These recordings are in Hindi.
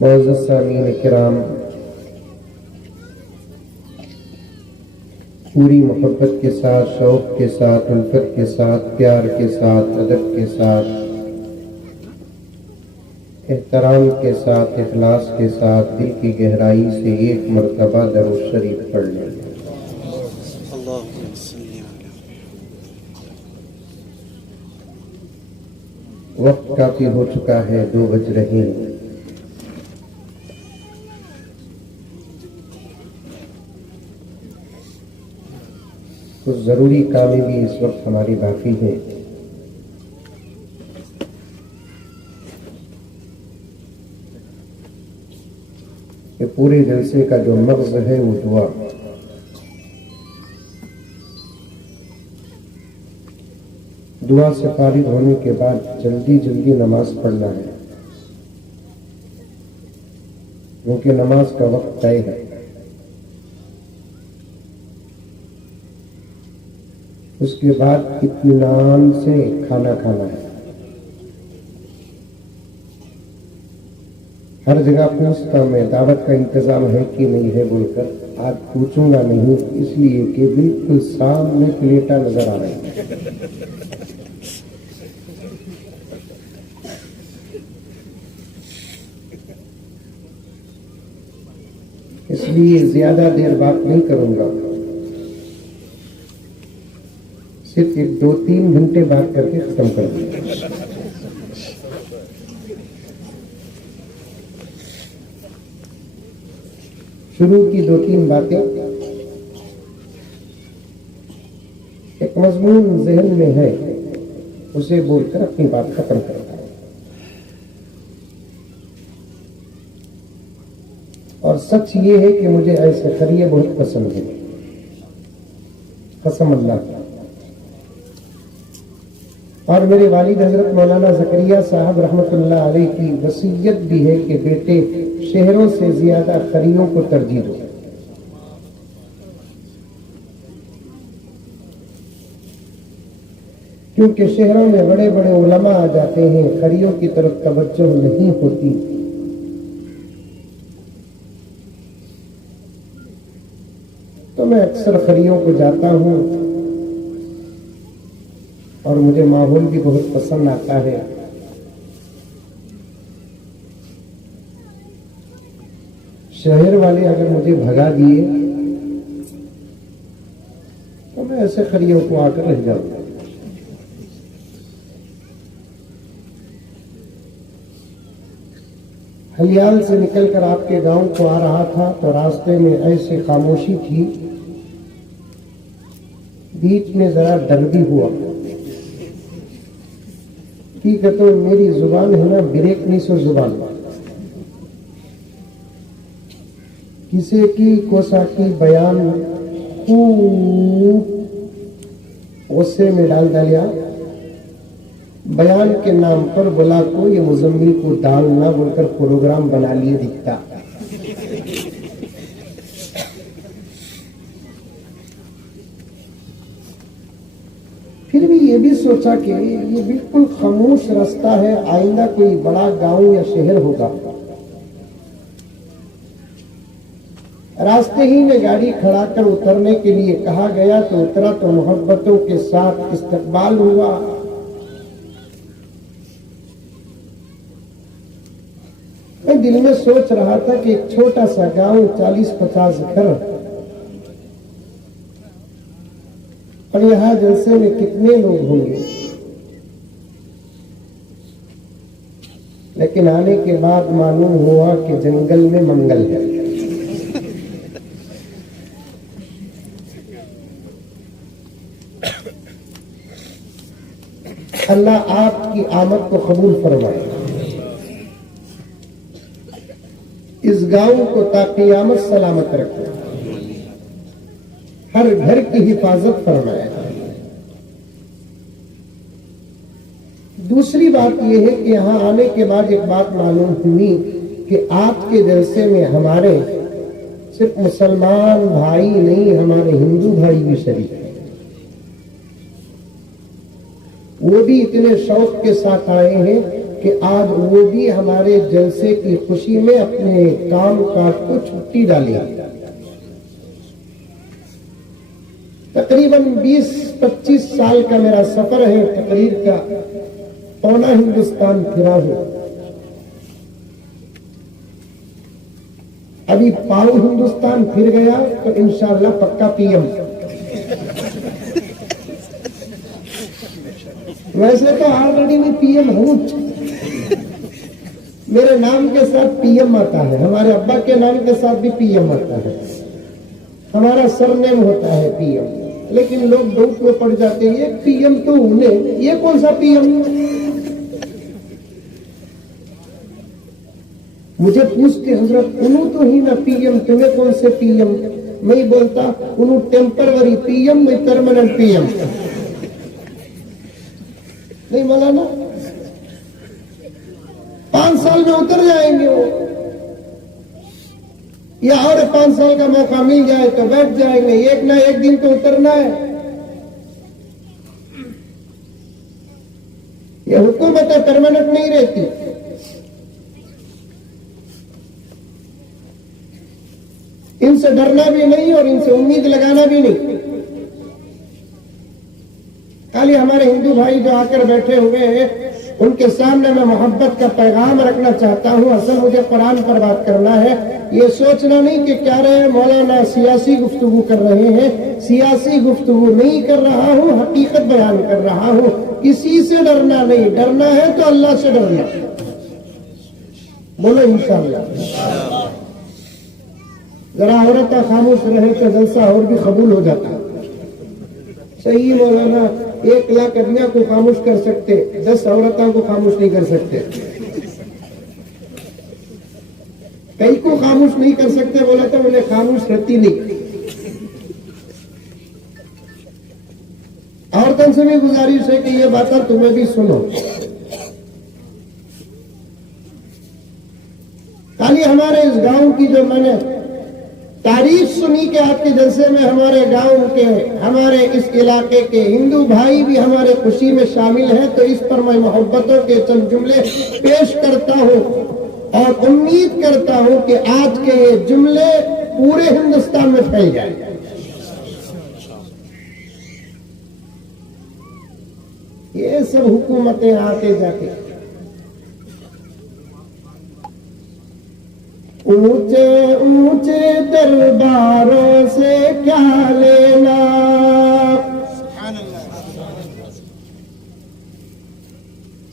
मुअज़्ज़ज़ सामीन किराम, पूरी मोहब्बत के साथ, शौक़ के साथ, उल्फत के साथ, प्यार के साथ, अदब के साथ, एहतराम के साथ, इखलास के साथ, दिल की गहराई से एक मरतबा दरूद शरीफ पढ़ लें। वक्त काफी हो चुका है, 2 बज रहे हैं। कुछ जरूरी कामें भी इस वक्त हमारी बाकी हैं। कि पूरे जलसे का जो मग़ज़ है वो दुआ। दुआ से फारिग होने के बाद जल्दी जल्दी नमाज पढ़ना है, क्योंकि नमाज का वक्त तय है। उसके बाद इत्मीनान से खाना खाना है। हर जगह पूछता मैं दावत का इंतजाम है कि नहीं है बोलकर, आज पूछूंगा नहीं, इसलिए कि बिल्कुल सामने प्लेटा नजर आ रही है। इसलिए ज्यादा देर बात नहीं करूंगा, सिर्फ 1-2-3 घंटे बात करके खत्म कर दूंगा। शुरू की 2-3 बातें एक मजमून जहन में है, उसे बोलकर अपनी बात खत्म करता है। और सच ये है कि मुझे ऐसे खरिये बहुत पसंद है, कसम अल्लाह की। और मेरे वालिद हजरत मौलाना ज़करिया साहब रहमतुल्लाह अलैह की वसीयत भी है कि बेटे शहरों से ज्यादा खरियों को तरजीह दो। क्योंकि शहरों में बड़े बड़े उलमा आ जाते हैं, खरियों की तरफ तवज्जो नहीं होती। तो मैं अक्सर खरियों को जाता हूं और मुझे माहौल भी बहुत पसंद आता है। शहर वाले अगर मुझे भगा दिए तो मैं ऐसे खरियों को आकर रह जाऊंगा। हलियाल से निकलकर आपके गांव को आ रहा था तो रास्ते में ऐसी खामोशी थी, बीच में जरा डर भी हुआ। ठीक है, तो मेरी जुबान है ना ब्रेक नहीं सो जुबान, किसी की कोसा की बयान गुस्से में डाल डालिया, बयान के नाम पर बोला को ये मुजम्मिल को दाल ना बोलकर प्रोग्राम बना लिए दिखता। फिर भी ये भी सोचा कि ये बिल्कुल खामोश रास्ता है, आइंदा कोई बड़ा गांव या शहर होगा। रास्ते ही में गाड़ी खड़ा कर उतरने के लिए कहा गया तो उतरा तो मोहब्बतों के साथ इस्तकबाल हुआ। मैं दिल में सोच रहा था कि एक छोटा सा गांव, 40-50 घर, और यहाँ जलसे में कितने लोग होंगे। लेकिन आने के बाद मालूम हुआ कि जंगल में मंगल है। अल्लाह आपकी आमद को कबूल फरमाए, इस गांव को ताक़ियामत सलामत रखे, हर घर की हिफाजत फरमाए। दूसरी बात यह है कि यहाँ आने के बाद एक बात मालूम हुई कि आपके जलसे में हमारे सिर्फ मुसलमान भाई नहीं, हमारे हिंदू भाई भी शरीक हैं। वो भी इतने शौक के साथ आए हैं कि आज वो भी हमारे जलसे की खुशी में अपने काम काज को छुट्टी डाली। तकरीबन 20-25 साल का मेरा सफर है, तकरीर का पौना हिंदुस्तान फिरा हूं। अभी पाऊ हिंदुस्तान फिर गया तो इंशाअल्लाह पक्का पीएम। वैसे तो ऑलरेडी मैं पीएम हूं, मेरे नाम के साथ पीएम आता है, हमारे अब्बा के नाम के साथ भी पीएम आता है, हमारा सरनेम होता है पीएम। लेकिन लोग डाउट में पड़ जाते हैं, ये पीएम तो उन्हें, ये कौन सा पीएम? मुझे पूछते हजरत उन्हों तो ही ना पीएम, तुम्हें कौन से पीएम? मैं बोलता उन्हों टेम्पररी पीएम, मैं परमानेंट पीएम। नहीं मौलाना, 5 साल में उतर जाएंगे वो, या और 5 साल का मौका मिल जाए तो बैठ जाएंगे, एक ना एक दिन तो उतरना है। ये हुकूमतें परमानेंट नहीं रहती। इनसे डरना भी नहीं और इनसे उम्मीद लगाना भी नहीं। खाली हमारे हिंदू भाई जो आकर बैठे हुए हैं उनके सामने मैं मोहब्बत का पैगाम रखना चाहता हूं। असल मुझे कुरान पर बात करना है, ये सोचना नहीं कि क्या रहे मौलाना सियासी गुफ्तगू कर रहे हैं। सियासी गुफ्तगू नहीं कर रहा हूं, हकीकत बयान कर रहा हूं। किसी से डरना नहीं, डरना है तो अल्लाह से डरना। बोलो इंशाअल्लाह। जरा औरत खामोश रहे तो जलसा और भी कबूल हो जाता। सही मौलाना, 1 लाख आदमियों को खामोश कर सकते, 10 औरतों को खामोश नहीं कर सकते। कई को खामोश नहीं कर सकते बोला तो उन्हें खामोश रहती नहीं। औरतों से भी गुजारिश है कि ये बातें तुम्हें भी सुनो। खाली हमारे इस गांव की जो मैंने तारीफ सुनी कि आपके जलसे में हमारे गांव के, हमारे इस इलाके के हिंदू भाई भी हमारे खुशी में शामिल हैं, तो इस पर मैं मोहब्बतों के चंद जुमले पेश करता हूं और उम्मीद करता हूं कि आज के ये जुमले पूरे हिंदुस्तान में फैल जाए। ये सब हुकूमतें आते जाते ऊंचे ऊंचे दरबारों से क्या लेना।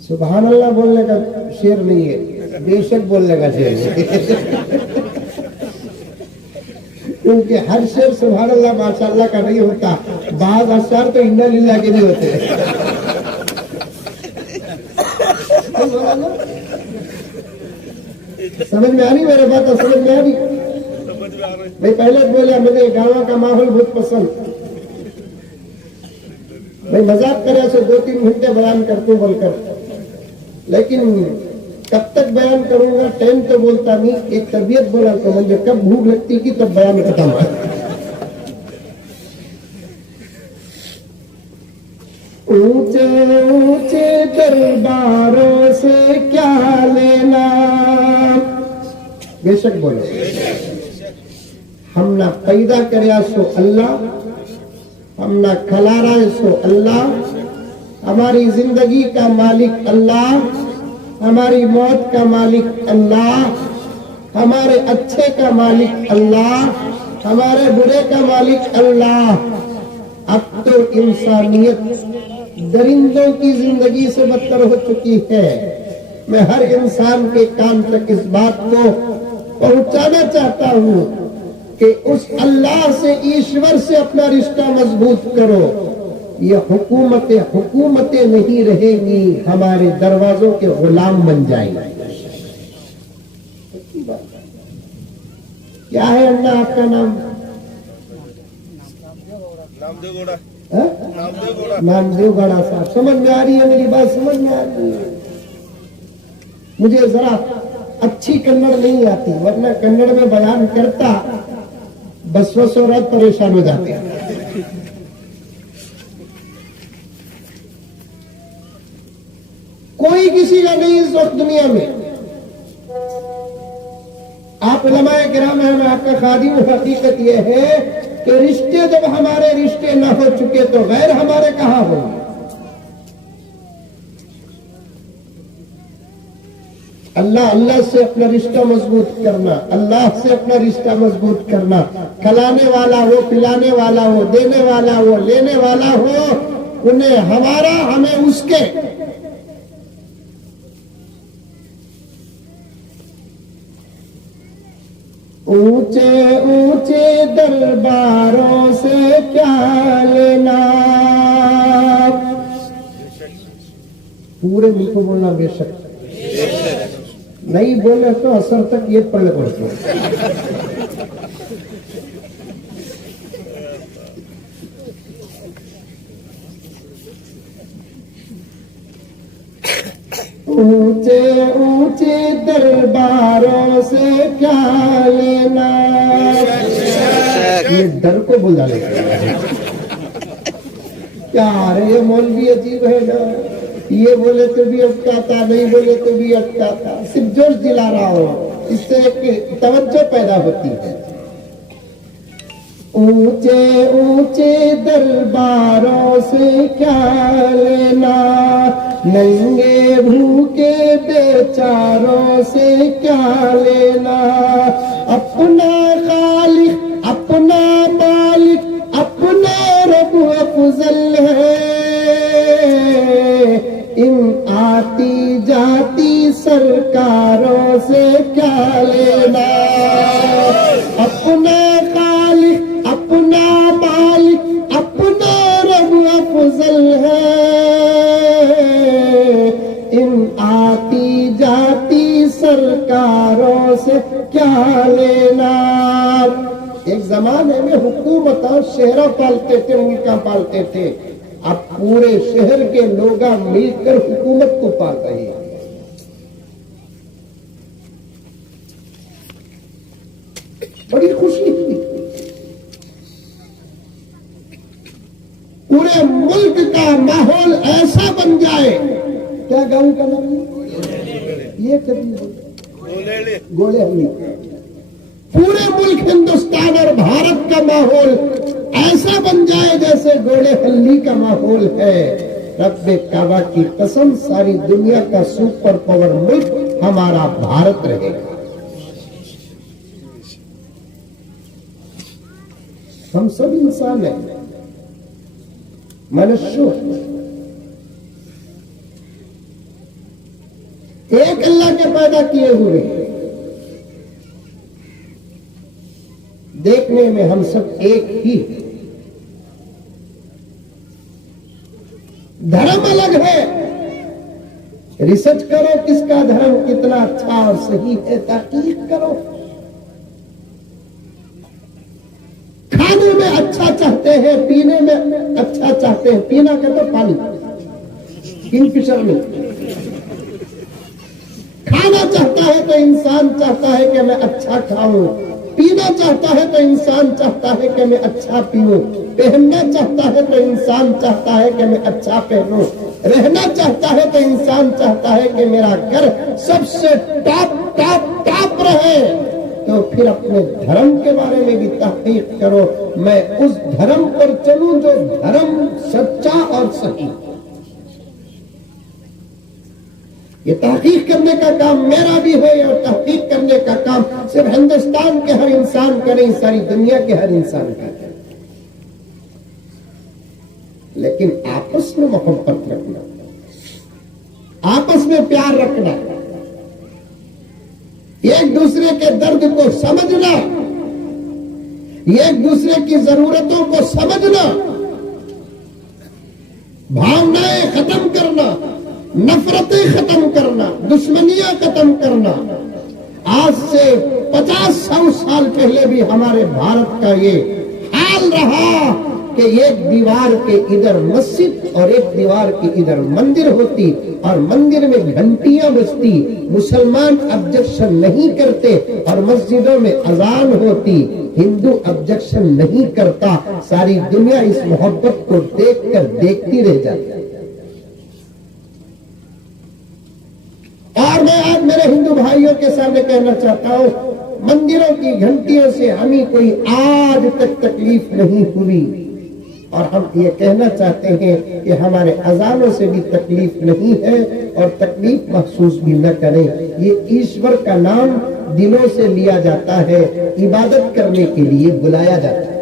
सुभान अल्लाह बोलने का शेर नहीं है, बेशक बोलने का शेर है। क्योंकि हर शेर सुभान अल्लाह माशाअल्लाह का नहीं होता, बाज अशार तो इन्ना लिल्लाह के नहीं होते। समझ में आ रही मेरे बात? समझ में आ रही? मैं पहले बोला मुझे गाँव का माहौल बहुत पसंद। मैं मजाक करे से 2-3 घंटे बयान करता हूँ बोलकर, लेकिन कब तक बयान करूंगा टाइम तो बोलता नहीं। एक तबीयत बोला तो मुझे कब भूख लगती की तब बयान खत्म हुआ। ऊंचे ऊंचे दरबारों से क्या लेना, बेशक बोलो। हम ना पैदा करया सो अल्लाह, हम ना खिलारा सो अल्लाह, हमारी जिंदगी का मालिक अल्लाह, हमारी मौत का मालिक अल्लाह, हमारे अच्छे का मालिक अल्लाह, हमारे बुरे का मालिक अल्लाह। अब तो इंसानियत दरिंदों की जिंदगी से बदतर हो चुकी है। मैं हर इंसान के कान तक इस बात को पहुंचाना चाहता हूं कि उस अल्लाह से, ईश्वर से अपना रिश्ता मजबूत करो। ये हुकूमतें नहीं रहेंगी, हमारे दरवाजों के गुलाम बन जाएंगे। क्या है अल्लाह आपका नाम? नामदेव गौड़ा साहब। समझ में आ रही है मेरी बात? समझ में आ रही है? मुझे जरा अच्छी कन्नड़ नहीं आती, वरना कन्नड़ में बयान करता बसवसोरत परेशान हो जाते हैं। कोई किसी या नहीं इस वक्त दुनिया में? आप उलमाए किराम हैं, मैं आपका खादिम हूं। हकीकत यह है कि रिश्ते जब हमारे रिश्ते न हो चुके तो गैर हमारे कहां होंगे? अल्लाह अल्लाह से अपना रिश्ता मजबूत करना, अल्लाह से अपना रिश्ता मजबूत करना। खिलाने वाला हो, पिलाने वाला हो, देने वाला हो, लेने वाला हो, उन्हें हमारा, हमें उसके। ऊंचे ऊंचे दरबारों से क्या लेना। पूरे मुल्क को बोलना बेशक, नहीं बोले तो असर तक ये पढ़ पड़ते। ऊंचे ऊंचे दरबारों से क्या लेना। ये डर को बुला लेगा। क्या रे ये मौलवी अजीब है ना, ये बोले तो भी अटकाता, नहीं बोले तो भी अटकाता, सिर्फ जोश दिला रहा हो, इससे एक तवज्जो पैदा होती है। ऊंचे ऊंचे दरबारों से क्या लेना, नंगे भूखे बेचारों से क्या लेना। अपना खालिक, अपना मालिक, अपना रब अफजल है। इन आती जाती सरकारों से क्या लेना। अपना खालिक, अपना मालिक, अपना रब अफजल है। इन आती जाती सरकारों से क्या लेना। एक जमाने में हुकूमत शहरा पालते थे, मुल्का पालते थे। अब पूरे शहर के लोग मिलकर हुकूमत को पाल रहे हैं। बड़ी खुशी हुई। पूरे मुल्क का माहौल ऐसा बन जाए। क्या गांव का नाम ये कभी गोले हल्ली। पूरे मुल्क हिंदुस्तान और भारत का माहौल ऐसा बन जाए जैसे गोले हल्ली का माहौल है। रब्बे काबा की कसम, सारी दुनिया का सुपर पावर मुल्क हमारा भारत रहेगा। हम सब इंसान हैं, मनुष्य। एक अल्लाह के पैदा किए हुए, देखने में हम सब एक ही। धर्म अलग है। रिसर्च करो किसका धर्म कितना अच्छा और सही है, तहकीक करो। खाने में अच्छा चाहते हैं, पीने में अच्छा चाहते हैं। पीना कहते तो पानी, किंगफिशर में। खाना चाहता है तो इंसान चाहता है कि मैं अच्छा खाऊं। पीना चाहता है तो इंसान चाहता है कि मैं अच्छा पीऊं। पहनना चाहता है तो इंसान चाहता है कि मैं अच्छा पहनूं। रहना चाहता है तो इंसान चाहता है कि मेरा घर सबसे टॉप टॉप टॉप रहे। तो फिर अपने धर्म के बारे में भी तहकीक करो। मैं उस धर्म पर चलूं जो धर्म सच्चा और सही। ये तहकीक करने का काम मेरा भी है और तहकीक करने का काम सिर्फ हिंदुस्तान के हर इंसान का नहीं, सारी दुनिया के हर इंसान का है। लेकिन आपस में मोहब्बत रखना, आपस में प्यार रखना, एक दूसरे के दर्द को समझना, एक दूसरे की जरूरतों को समझना, भावनाएं खत्म करना, नफरतें खत्म करना, दुश्मनियां खत्म करना। आज से 50-100 साल पहले भी हमारे भारत का ये हाल रहा कि एक दीवार के इधर मस्जिद और एक दीवार के इधर मंदिर होती और मंदिर में घंटियां बजती। मुसलमान ऑब्जेक्शन नहीं करते और मस्जिदों में अजान होती। हिंदू ऑब्जेक्शन नहीं करता। सारी दुनिया इस मोहब्बत को देखकर देखती रह जाती। और मैं आज मेरे हिंदू भाइयों के सामने कहना चाहता हूं, मंदिरों की घंटियों से हमें कोई आज तक तकलीफ नहीं हुई, और हम ये कहना चाहते हैं कि हमारे अजानों से भी तकलीफ नहीं है और तकलीफ महसूस भी न करें। ये ईश्वर का नाम दिलों से लिया जाता है, इबादत करने के लिए बुलाया जाता है।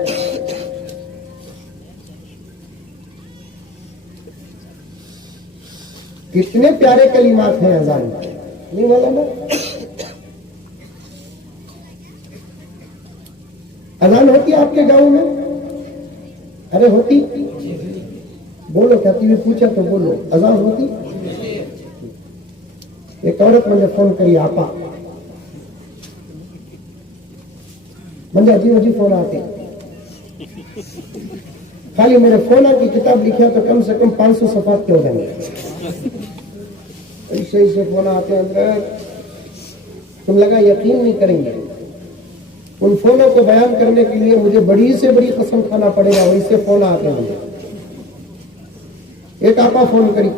कितने प्यारे कलिमात हैं अजान में, नहीं बोला ना? अजान होती है आपके गांव में? अरे होती? बोलो, क्या टीवी पूछा तो बोलो, अजान होती? एक औरत मुझे फोन करी, आपा मुझे अजीब अजीब फोन आते, खाली मेरे फोन की किताब लिखा तो कम से कम 500 सफा क्यों देंगे, ऐसे फोन आते अंदर, तुम लगा यकीन नहीं करेंगे। उन फोनों को बयान करने के लिए मुझे बड़ी से बड़ी कसम खाना पड़ेगा, वैसे फोन आते हैं। एक आपा फोन करी,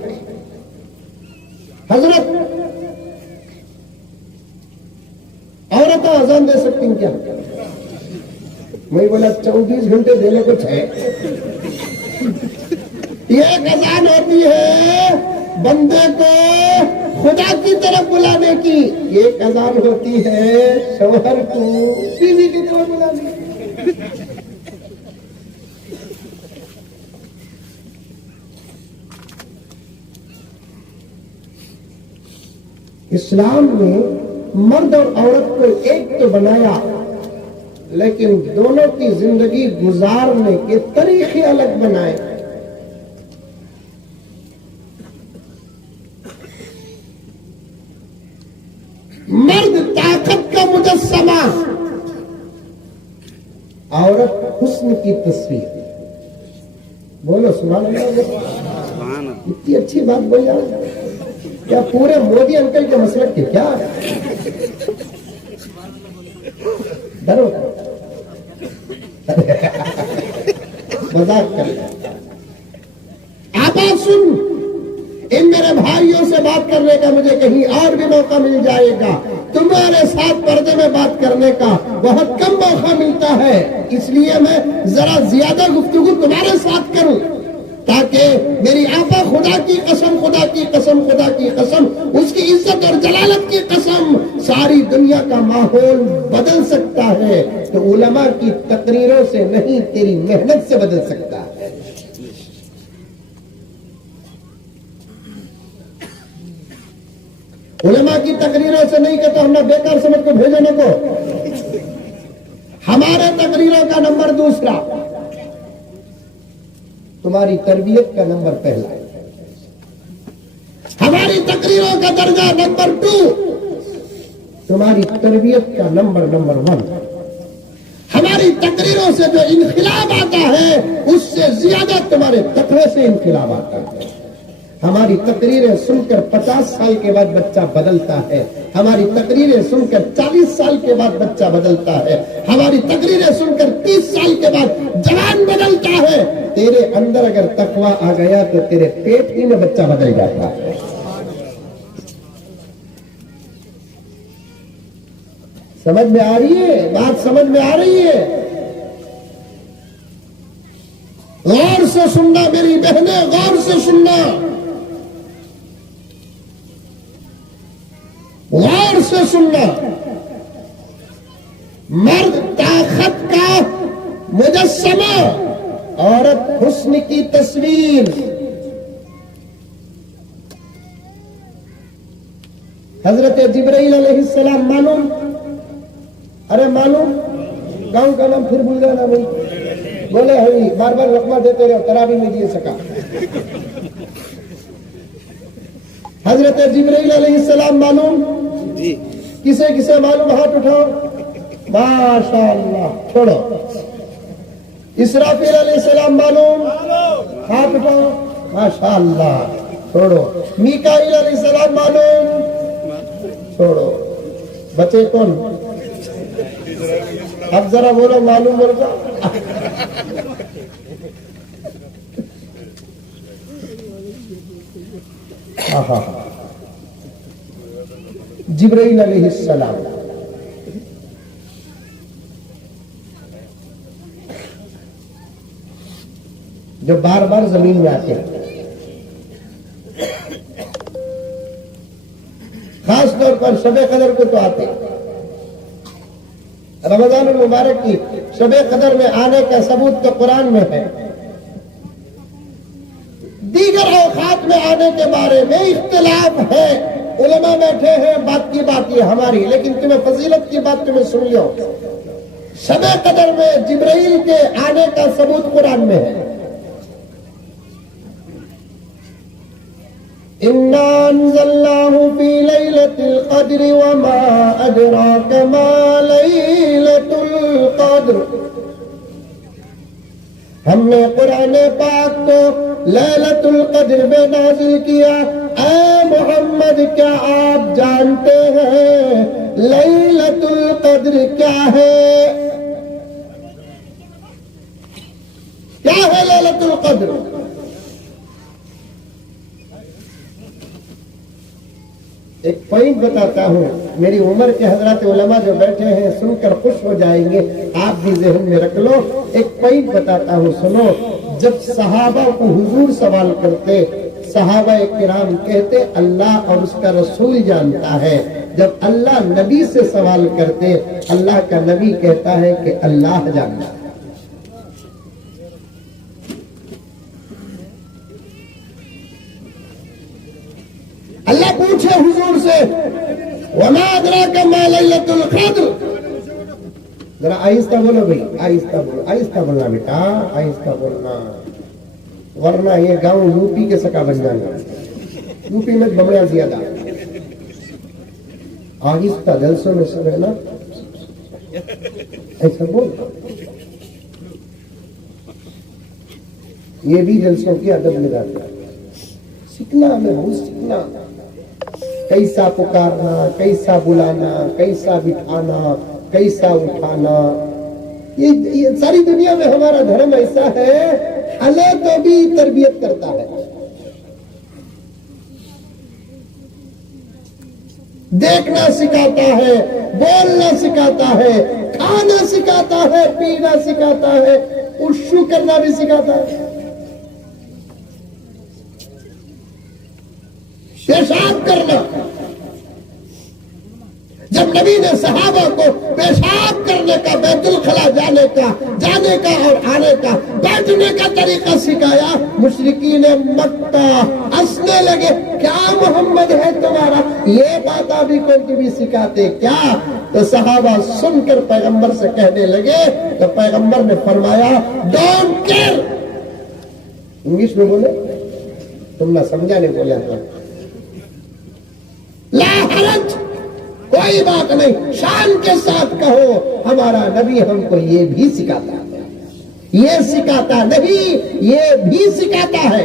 हजरत औरत अजान दे सकती क्या? मैं बोला 24 घंटे देने कुछ है। ये अजान होती है बंदे को खुदा की तरफ बुलाने की, एक अजान होती है शौहर को बीवी की तरफ बुलाने की। इस्लाम ने मर्द और औरत को एक तो बनाया, लेकिन दोनों की जिंदगी गुजारने के तरीके अलग बनाए। मर्द ताकत का मुजस्समा, औरत हुस्न की तस्वीर। बोलो सुभान अल्लाह, इतनी अच्छी बात बोल रहा, क्या पूरे मोदी अंकल के मसलक के क्या डरो? मजाक कर, आवाज सुन, इन मेरे भाइयों से बात करने का मुझे कहीं और भी मौका मिल जाएगा, तुम्हारे साथ पर्दे में बात करने का बहुत कम मौका मिलता है, इसलिए मैं जरा ज्यादा गुफ्तगू तुम्हारे साथ करूं, ताकि मेरी आपा खुदा की कसम, खुदा की कसम, खुदा की कसम, उसकी इज्जत और जलालत की कसम, सारी दुनिया का माहौल बदल सकता है तो उलमा की तकरीरों से नहीं, तेरी मेहनत से बदल सकता है। उलमा की तकरीरों से नहीं कहता, हमने बेकार समझ को भेजने को। हमारे तकरीरों का नंबर दूसरा, तुम्हारी तरबियत का नंबर पहला, हमारी तकरीरों का दर्जा नंबर 2, तुम्हारी तरबियत का नंबर 1। हमारी तकरीरों से जो इनकिलाब आता है उससे ज्यादा तुम्हारे तकवे से इनकिलाब आता है। हमारी तकरीरें सुनकर 50 साल के बाद बच्चा बदलता है, हमारी तकरीरें सुनकर 40 साल के बाद बच्चा बदलता है, हमारी तकरीरें सुनकर 30 साल के बाद जवान बदलता है। तेरे अंदर अगर तकवा आ गया तो तेरे पेट ही में बच्चा बदल जाता है। समझ में आ रही है बात? समझ में आ रही है? गौर से सुनना मेरी बहनें, गौर से सुनना, गौर से सुनना। मर्द ताकत का मुजस्समा, औरत हुस्न की तस्वीर। हजरत जिब्राइल अलैहिस्सलाम मालूम? अरे मालूम, गांव का नाम फिर भूल जाना भाई, बोले हरी बार बार रकमा देते रहो, तरावी में दिए सका। हजरत जिब्राइल अलैहिस्सलाम मालूम? जी। किसे किसे मालूम? हाथ उठाओ। माशाअल्लाह, छोड़ो। इसराफील अलैहिस्सलाम मालूम? हाथ उठाओ। माशाअल्लाह, छोड़ो। मीकाईल अलैहिस्सलाम मालूम? छोड़ो। बचे कौन? अब जरा बोलो मालूम बोल जाओ। जिब्राइल अलैहिस्सलाम। जो बार बार जमीन में आते हैं, खास तौर पर शबे कदर को तो आते हैं। रमजान मुबारक की शबे कदर में आने का सबूत तो कुरान में है। दीगर औकात में आने के बारे में इख्तिलाफ है, उलमा बैठे हैं, बात की बात ये हमारी, लेकिन तुम्हें फजीलत की बात तुम्हें सुन लो। शबे कदर में जिब्राइल के आने का सबूत कुरान में है। इन्ना अंज़लनाहु फी लैलतिल क़द्र व मा अदराक मा लैलतुल क़द्र। हमने कुरान पाक को लैलतुल क़द्र में नाज़िल किया। ऐ मोहम्मद, क्या आप जानते हैं लैलतुल क़द्र क्या है? क्या है लैलतुल क़द्र? एक पॉइंट बताता हूं, मेरी उम्र के हजरत उलमा जो बैठे हैं सुनकर खुश हो जाएंगे, आप भी ज़हन में रख लो। एक पॉइंट बताता हूं, सुनो। जब सहाबा को हुजूर सवाल करते, सहाबा किराम कहते अल्लाह और उसका रसूल जानता है। जब अल्लाह नबी से सवाल करते, अल्लाह का नबी कहता है कि अल्लाह जानता है। अल्लाह पूछे हुजूर से, वमा अदराका मा लैलतुल क़द्र। जरा आहिस्ता बोलो भाई, आहिस्ता बोलो, आहिस्ता बोलना बेटा, आहिस्ता बोलना, वरना ये गांव यूपी के सका बन जाएगा। यूपी में बमड़िया ज्यादा। आहिस्ता, जलसों में सब है ना, ऐसा बोल। ये भी जलसों की अदब लगाते हैं। सीखना हमें, बहुत सीखना। कैसा पुकारना, कैसा बुलाना, कैसा बिठाना, कैसा उठाना, ये सारी दुनिया में हमारा धर्म ऐसा है, अल्लाह तो भी तरबियत करता है। देखना सिखाता है, बोलना सिखाता है, खाना सिखाता है, पीना सिखाता है, उशू करना भी सिखाता है, पेशाब करना। जब नबी ने सहाबा को पेशाब करने का, बैतुल खला जाने का और आने का, बैठने का तरीका सिखाया, मुशरिकीन मक्का हंसने लगे, क्या मोहम्मद है तुम्हारा, ये बात अभी कोई भी सिखाते क्या? तो सहाबा सुनकर पैगंबर से कहने लगे, तो पैगंबर ने फरमाया डोंट केयर। इंग्लिश में बोले, तुम ना समझा नहीं बोला था। ला हरज, कोई बात नहीं, शान के साथ कहो। हमारा नबी हमको ये भी सिखाता है, ये सिखाता नहीं, ये भी सिखाता है।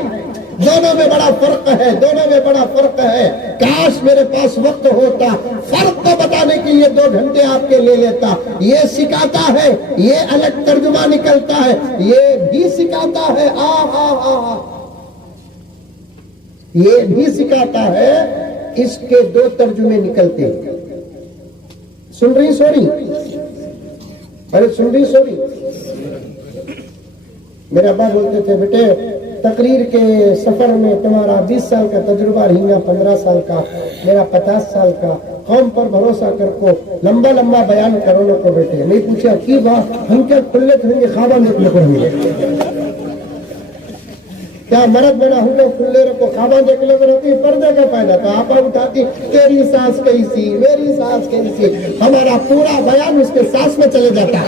दोनों में बड़ा फर्क है, दोनों में बड़ा फर्क है। काश मेरे पास वक्त होता, फर्क को बताने के लिए 2 घंटे आपके ले लेता। ये सिखाता है, ये अलग तर्जुमा निकलता है, ये भी सिखाता है। ये भी सिखाता है, इसके 2 तर्जुमे निकलते हैं। सुन रही सॉरी, अरे सुन रही सॉरी। मेरे अब्बा बोलते थे, बेटे तकरीर के सफर में तुम्हारा 20 साल का तजुर्बा रहेगा, 15 साल का, मेरा 50 साल का। कौम पर भरोसा कर को लंबा लंबा बयान करो ना को बेटे। नहीं पूछा की बात, हम क्या खुले रहेंगे, खाबा देखने को होंगे, क्या मरद बना हूँ खुले रखो, खाबा देख लो रहती, पर्दे का पहना था, आपा उठाती, तेरी सांस कैसी, मेरी सांस कैसी, हमारा पूरा बयान उसके सांस में चले जाता।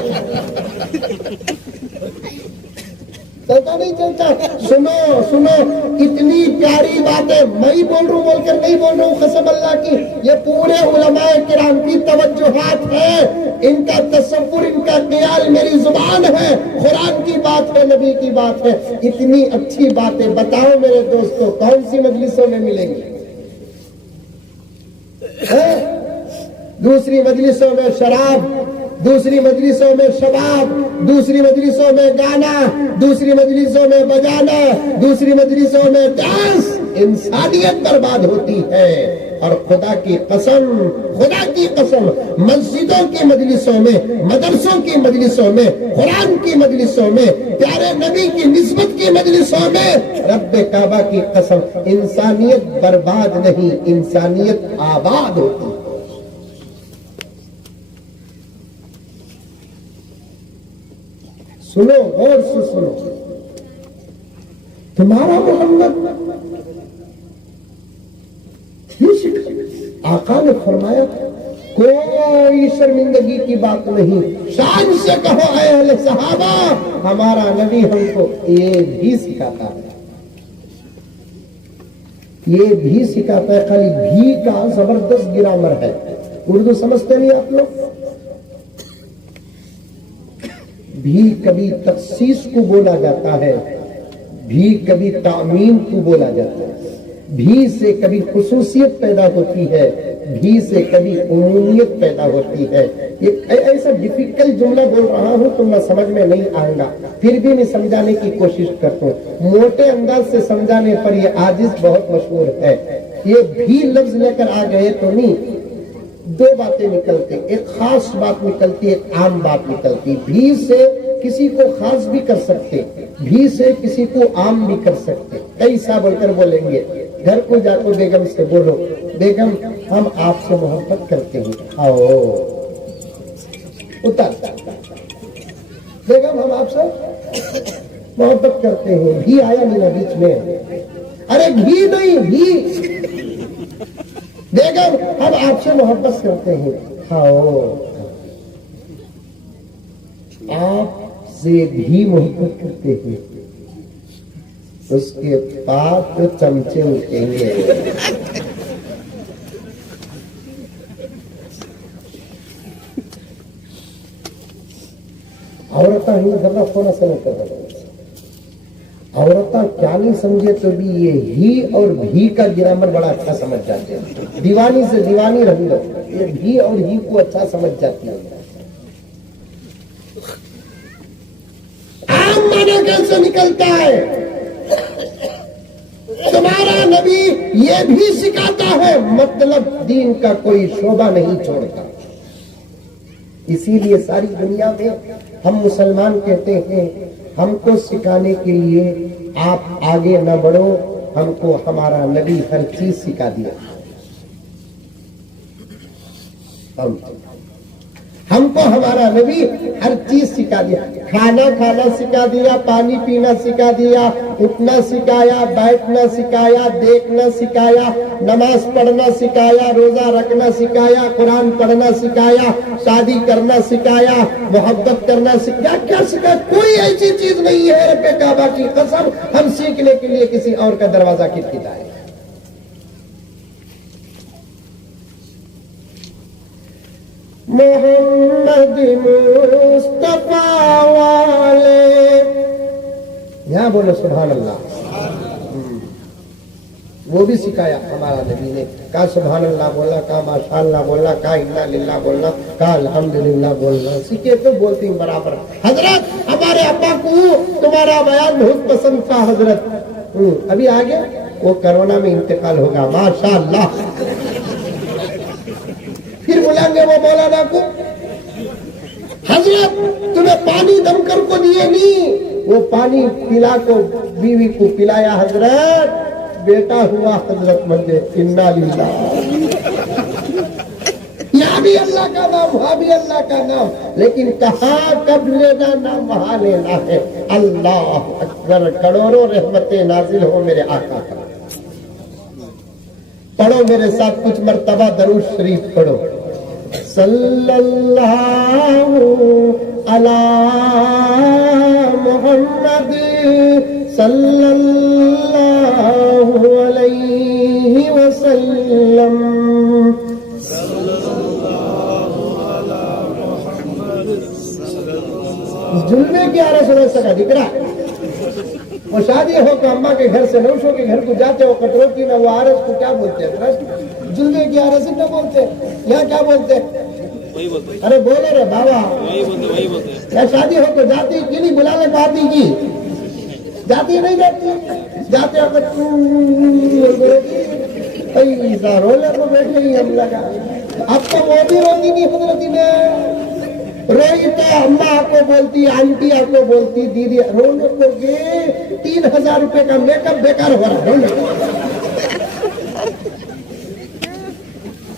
चलता नहीं चलता। सुनो सुनो, इतनी प्यारी बातें मैं ही बोल रहा हूँ, बोलकर नहीं बोल रहा हूँ, कसम अल्लाह की, ये पूरे उलमाए किराम की तवज्जुहात है, इनका तसव्वुर, इनका ख्याल मेरी जुबान है, कुरान की बात है, नबी की बात है। इतनी अच्छी बातें बताओ मेरे दोस्तों, कौन सी मजलिसों में मिलेंगी? दूसरी मजलिसों में शराब, दूसरी मजलिसों में शबाब, दूसरी मजलिसों में गाना, दूसरी मजलिसों में बजाना, दूसरी मजलिसों में डांस। इंसानियत बर्बाद होती है और खुदा की कसम मस्जिदों की मजलिसों में, मदरसों की मजलिसों में, कुरान की मजलिसों में, प्यारे नबी की निस्बत की मजलिसों में, रब्बे काबा की कसम, इंसानियत बर्बाद नहीं, इंसानियत आबाद होती है। सुनो, गौर से सुनो, तुम्हारा मोहम्मद आका ने फरमाया कोई शर्मिंदगी की बात नहीं, शान से कहो ऐ अहले सहाबा, हमारा नबी हमको ये भी सिखाता है, ये भी सिखाता है। खाली भी का जबरदस्त ग्रामर है, उर्दू समझते नहीं आप लोग। भी कभी तखसीस को बोला जाता है, भी कभी तामीम को बोला जाता है, भी से कभी खुसूसियत पैदा होती है, भी से कभी उमूमियत पैदा होती है। ये ऐसा डिफिकल्ट जुमला बोल रहा हूं तो मैं समझ में नहीं आऊंगा, फिर भी मैं समझाने की कोशिश करता हूँ। मोटे अंदाज से समझाने पर ये आजिज बहुत मशहूर है। ये भी लफ्ज लेकर आ गए तो नहीं, दो बातें निकलती, एक खास बात निकलती, एक आम बात निकलती। भी से किसी को खास भी कर सकते, भी से किसी को आम भी कर सकते। कैसा बोलकर बोलेंगे, घर को जाकर बेगम से बोलो, बेगम हम आपसे मोहब्बत करते हैं, आओ उतर, बेगम हम आपसे मोहब्बत करते हैं। भी आया नहीं ना बीच में, अरे घी नहीं, भी बेगम हम आपसे मोहब्बत करते हैं, आओ आपसे भी मोहब्बत करते हैं। उसके बाद तो चमचे उठेंगे। औरता ही गला खोना समझ कर रहा, औरता क्या नहीं समझे तो भी ये ही और भी का ग्रामर बड़ा अच्छा समझ जाते हैं। दीवानी से दीवानी रह लो, ये भी और ही को अच्छा समझ जाती है। आम माना कैसे निकलता है, तुम्हारा नबी ये भी सिखाता है, मतलब दीन का कोई शोभा नहीं छोड़ता। इसीलिए सारी दुनिया में हम मुसलमान कहते हैं, हमको सिखाने के लिए आप आगे न बढ़ो, हमको हमारा नबी हर चीज सिखा दिया। हमको हमारा नबी हर चीज सिखा दिया, खाना खाना सिखा दिया, पानी पीना सिखा दिया, उठना सिखाया, बैठना सिखाया, देखना सिखाया, नमाज पढ़ना सिखाया, रोजा रखना सिखाया, कुरान पढ़ना सिखाया, शादी करना सिखाया, मोहब्बत करना सिखाया। क्या सिखाया? कोई ऐसी चीज नहीं है रब्बे काबा की कसम हम सीखने के लिए किसी और का दरवाजा खटखटाए। मोहम्मद मुस्तफा वाले, यहाँ बोलो सुभान अल्लाह। वो भी सिखाया हमारा नबी ने, का सुभान अल्लाह बोलना, का माशाअल्लाह बोलना, का इन्ना लिल्लाह बोलना, का अल्हम्दुलिल्लाह बोलना। सीखे तो बोलती हूँ बराबर। हजरत हमारे अब्बा को तुम्हारा बयान बहुत पसंद था हजरत। अभी आगे वो कोरोना में इंतकाल होगा, माशाअल्लाह। फिर बुलाएंगे वो मौलाना को, हजरत तुम्हें पानी दमकर को दिए नहीं, वो पानी पिला को बीवी को पिलाया हजरत, बेटा हुआ हजरत मंजे। इन्ना लिल्लाह। यहाँ भी अल्लाह का नाम, वहाँ भी अल्लाह का नाम, लेकिन कहाँ कब लेना नाम वहाँ लेना है। अल्लाह अकबर। करोड़ों रहमतें नाजिल हो मेरे आका पर। पढ़ो मेरे साथ कुछ मर्तबा दरूद शरीफ पढ़ो। सल्लल्लाहु अला मुहम्मद सल्लल्लाहु अलैहि वसल्लम। जुल्मे की आरस हो सका दिख रहा। वो शादी हो तो अम्मा के घर से नौशों के घर को जाते हो, कटरोती ना, वो आरस को क्या बोलते हैं? जुल्मे की आरस न बोलते, यहाँ क्या बोलते? वही बोलते। अरे बोले रे बाबा, वही बोलते। या शादी हो तो जाती की नहीं, बुलाने पाती की जाती नहीं, जाती जाते हो ऐसा रोले को बैठे ही हम लगा। अब तो वो भी रोती नहीं हजरत ने रोई तो अम्मा आपको बोलती, आंटी आपको बोलती, दीदी रोने को गे 3000 रुपए का मेकअप बेकार हो रहा रोने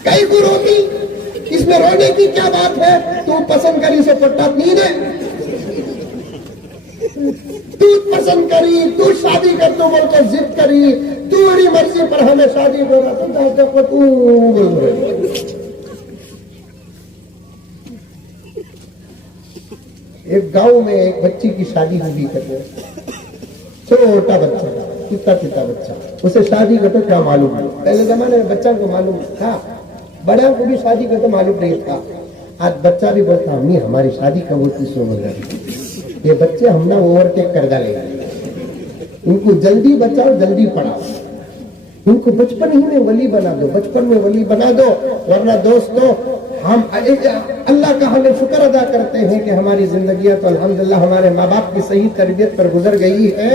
कई को रोती। इसमें रोने की क्या बात है? तू पसंद करी से पट्टा नहीं है, तू पसंद करी, तू शादी कर तो बोल के जिद करी, तू मेरी मर्जी पर हमें शादी हो रहा था तू बोल रहे। एक गांव में एक बच्ची की शादी हुई करते, छोटा बच्चा, कितना बच्चा, उसे शादी का तो क्या मालूम है। पहले जमाने में बच्चा को मालूम था, बड़ा को भी शादी का तो मालूम नहीं था। आज बच्चा भी बोलता अम्मी हमारी शादी कब होती सो बजा। ये बच्चे हम ना ओवरटेक कर डालेंगे, इनको जल्दी बचाओ जल्दी पढ़ाओ, इनको बचपन ही में वली बना दो, बचपन में वली बना दो। वरना दोस्तों हम अल्लाह का हमें शुक्र अदा करते हैं कि हमारी जिंदगियां तो अल्हम्दुलिल्लाह हमारे माँ बाप की सही तरबियत पर गुजर गई है।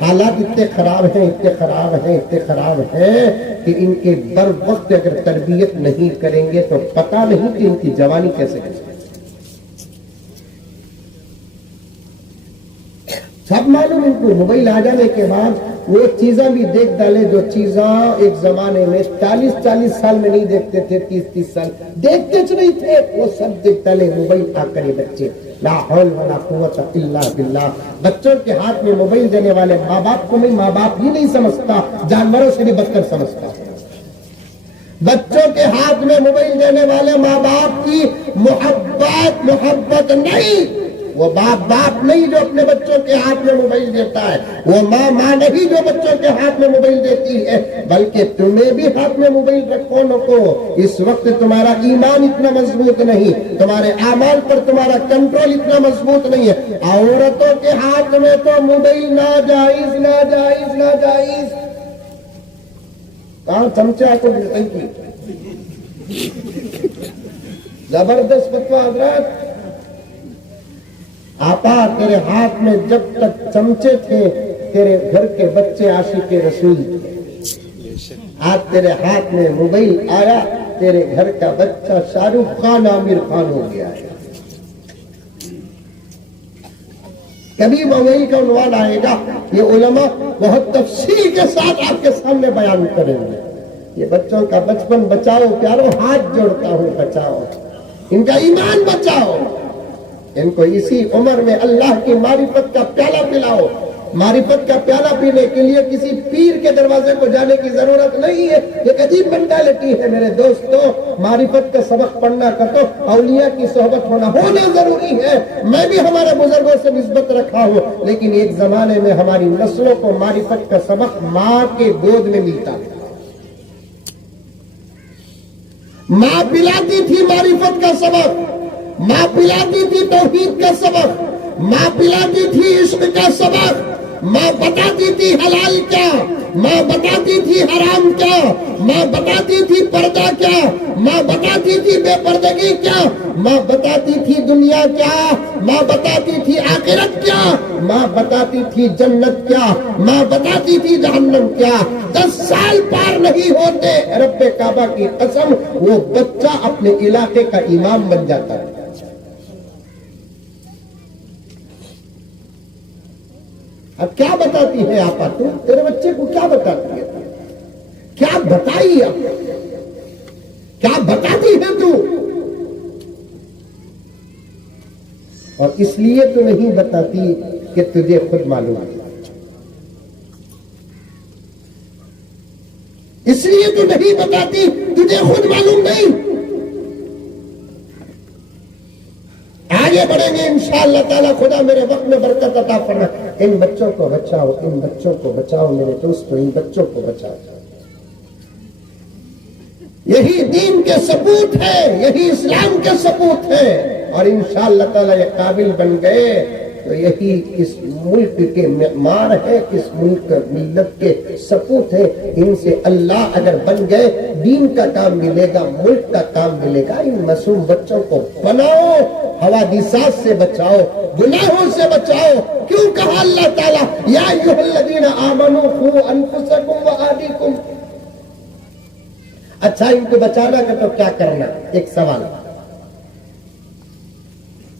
हालात इतने खराब हैं, इतने खराब हैं, इतने खराब हैं कि इनके बर वक्त अगर तरबियत नहीं करेंगे तो पता नहीं कि इनकी जवानी कैसे कैसे। सब मालूम इनको मोबाइल आ जाने के बाद वो चीजें भी देख डाले जो चीजें एक जमाने में 40-40 साल में नहीं देखते थे, 30-30 साल देखते नहीं थे, वो सब देख डाले मोबाइल आकर। ये बच्चे ला हौल वला कुव्वत इल्ला बिल्लाह। बच्चों के हाथ में मोबाइल देने वाले माँ बाप को मैं माँ बाप ही नहीं समझता, जानवरों से भी बदतर समझता। बच्चों के हाथ में मोबाइल देने वाले माँ बाप की मोहब्बत नहीं, वो बाप नहीं जो अपने बच्चों के हाथ में मोबाइल देता है, वो माँ नहीं जो बच्चों के हाथ में मोबाइल देती है, बल्कि तुम्हें भी हाथ में मोबाइल रखो नको। इस वक्त तुम्हारा ईमान इतना मजबूत नहीं, तुम्हारे आमाल पर तुम्हारा कंट्रोल इतना मजबूत नहीं है। औरतों के हाथ में तो मोबाइल नाजायज नाजायज नाजायज। कहाँ चमचे आपको जबरदस्त फतवा हजरत। आपा तेरे हाथ में जब तक चमचे थे तेरे घर के बच्चे आशिक रसूल थे। आज तेरे हाथ में मोबाइल आया, तेरे घर का बच्चा शाहरुख खान आमिर खान हो गया है। कभी मोबाइल का उन्वान आएगा, ये उलमा बहुत तफसील के साथ आपके सामने बयान करेंगे। ये बच्चों का बचपन बचाओ प्यारो, हाथ जोड़ता हूं बचाओ, इनका ईमान बचाओ। इनको इसी उम्र में अल्लाह की मारिफत का प्याला पिलाओ। मारिफत का प्याला पीने के लिए किसी पीर के दरवाजे को जाने की जरूरत नहीं है। एक अजीब मेंटालिटी है मेरे दोस्तों। मारिफत का सबक पढ़ना का तो औलिया की सोहबत होना जरूरी है। मैं भी हमारे बुजुर्गों से निस्बत रखा हूँ, लेकिन एक जमाने में हमारी नस्लों को मारिफत का सबक माँ के गोद में मिलता था। माँ पिलाती थी मारिफत का सबक, माँ पिलाती थी तौहीद का सबक, माँ पिलाती थी इश्क का सबक, माँ बताती थी हलाल क्या, माँ बताती थी हराम क्या, माँ बताती थी पर्दा क्या, माँ बताती थी बेपर्दगी क्या, माँ बताती थी दुनिया क्या, माँ बताती थी आखिरत क्या, माँ बताती थी जन्नत क्या, माँ बताती थी जहन्नम क्या। 10 साल पार नहीं होते, रब्बे काबा की कसम, वो बच्चा अपने इलाके का इमाम बन जाता है। अब क्या बताती है आपा तू, तेरे बच्चे को क्या बताती है, क्या बताई अब, क्या बताती है तू? और इसलिए तो नहीं बताती कि तुझे खुद मालूम है, इसलिए तो नहीं बताती तुझे खुद मालूम नहीं। आगे बढ़ेंगे इंशाअल्लाह ताला, खुदा मेरे वक्त में बरकत अता फरमाए। इन बच्चों को बचाओ, इन बच्चों को बचाओ मेरे दोस्तों, इन बच्चों को बचाओ। यही दीन के सबूत है, यही इस्लाम के सबूत है। और इंशाअल्लाह ताला ये काबिल बन गए तो यही इस मुल्क के मेमार है, इस मुल्क मिल्लत के सपूत है। इनसे अल्लाह अगर बन गए, दीन का काम मिलेगा, मुल्क का काम मिलेगा। इन मासूम बच्चों को बनाओ, हवादिसात से बचाओ, गुनाहों से बचाओ। क्यों कहा अल्लाह ताला या अय्युहल्लज़ीना आमनू खू अनफुसकुम व अहलीकुम, अच्छा इनको बचाना का तो क्या करना, एक सवाल।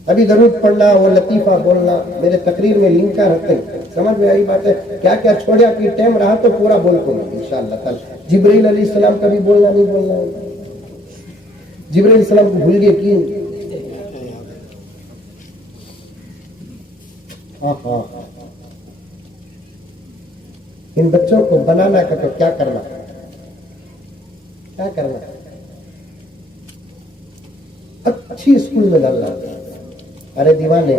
अभी दरूद पढ़ना, वो लतीफा बोलना, मेरे तकरीर में लिंका रहते हैं, समझ में आई बात है। क्या क्या छोड़ा कि टाइम रहा तो पूरा बोल को इंशाअल्लाह ताला। जिब्रील अलैहिस्सलाम का भी बोलना नहीं बोलना है, जिब्रील अलैहिस्सलाम को भूल गए क्यों? हाँ, इन बच्चों को बनाना का तो क्या करना, क्या करना, अच्छी स्कूल में डालना। अरे दीवाने,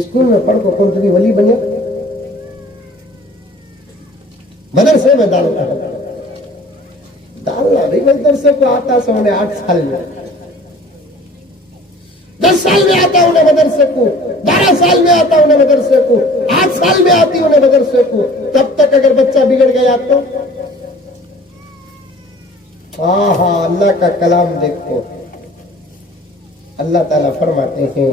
स्कूल में पढ़ को कौन तुम्हें वली बने, मदरसे में डालना भाई। मदरसे को आता से उन्हें 8 साल में, 10 साल में आता उन्हें मदरसे को, 12 साल में आता उन्हें मदरसे को, 8 साल में आती उन्हें मदरसे को। तब तक अगर बच्चा बिगड़ गया तो हाँ, अल्लाह का कलाम देखो, अल्लाह ताला फरमाते हैं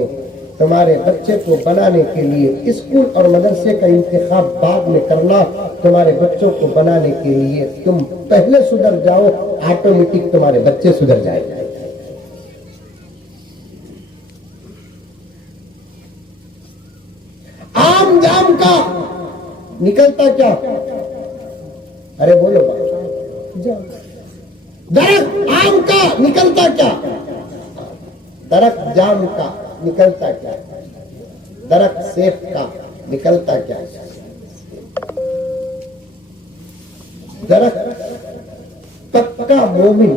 तुम्हारे बच्चे को बनाने के लिए स्कूल और मदरसे का इंतखाब बाद में करना। तुम्हारे बच्चों को बनाने के लिए तुम पहले सुधर जाओ, ऑटोमेटिक तुम्हारे बच्चे सुधर जाएंगे। आम जाम का निकलता क्या? अरे बोलो दरख्त आम का निकलता क्या? दरख्त जाम का निकलता क्या? दरख्त सेब का निकलता क्या? दरख्त पक्का मोमिन,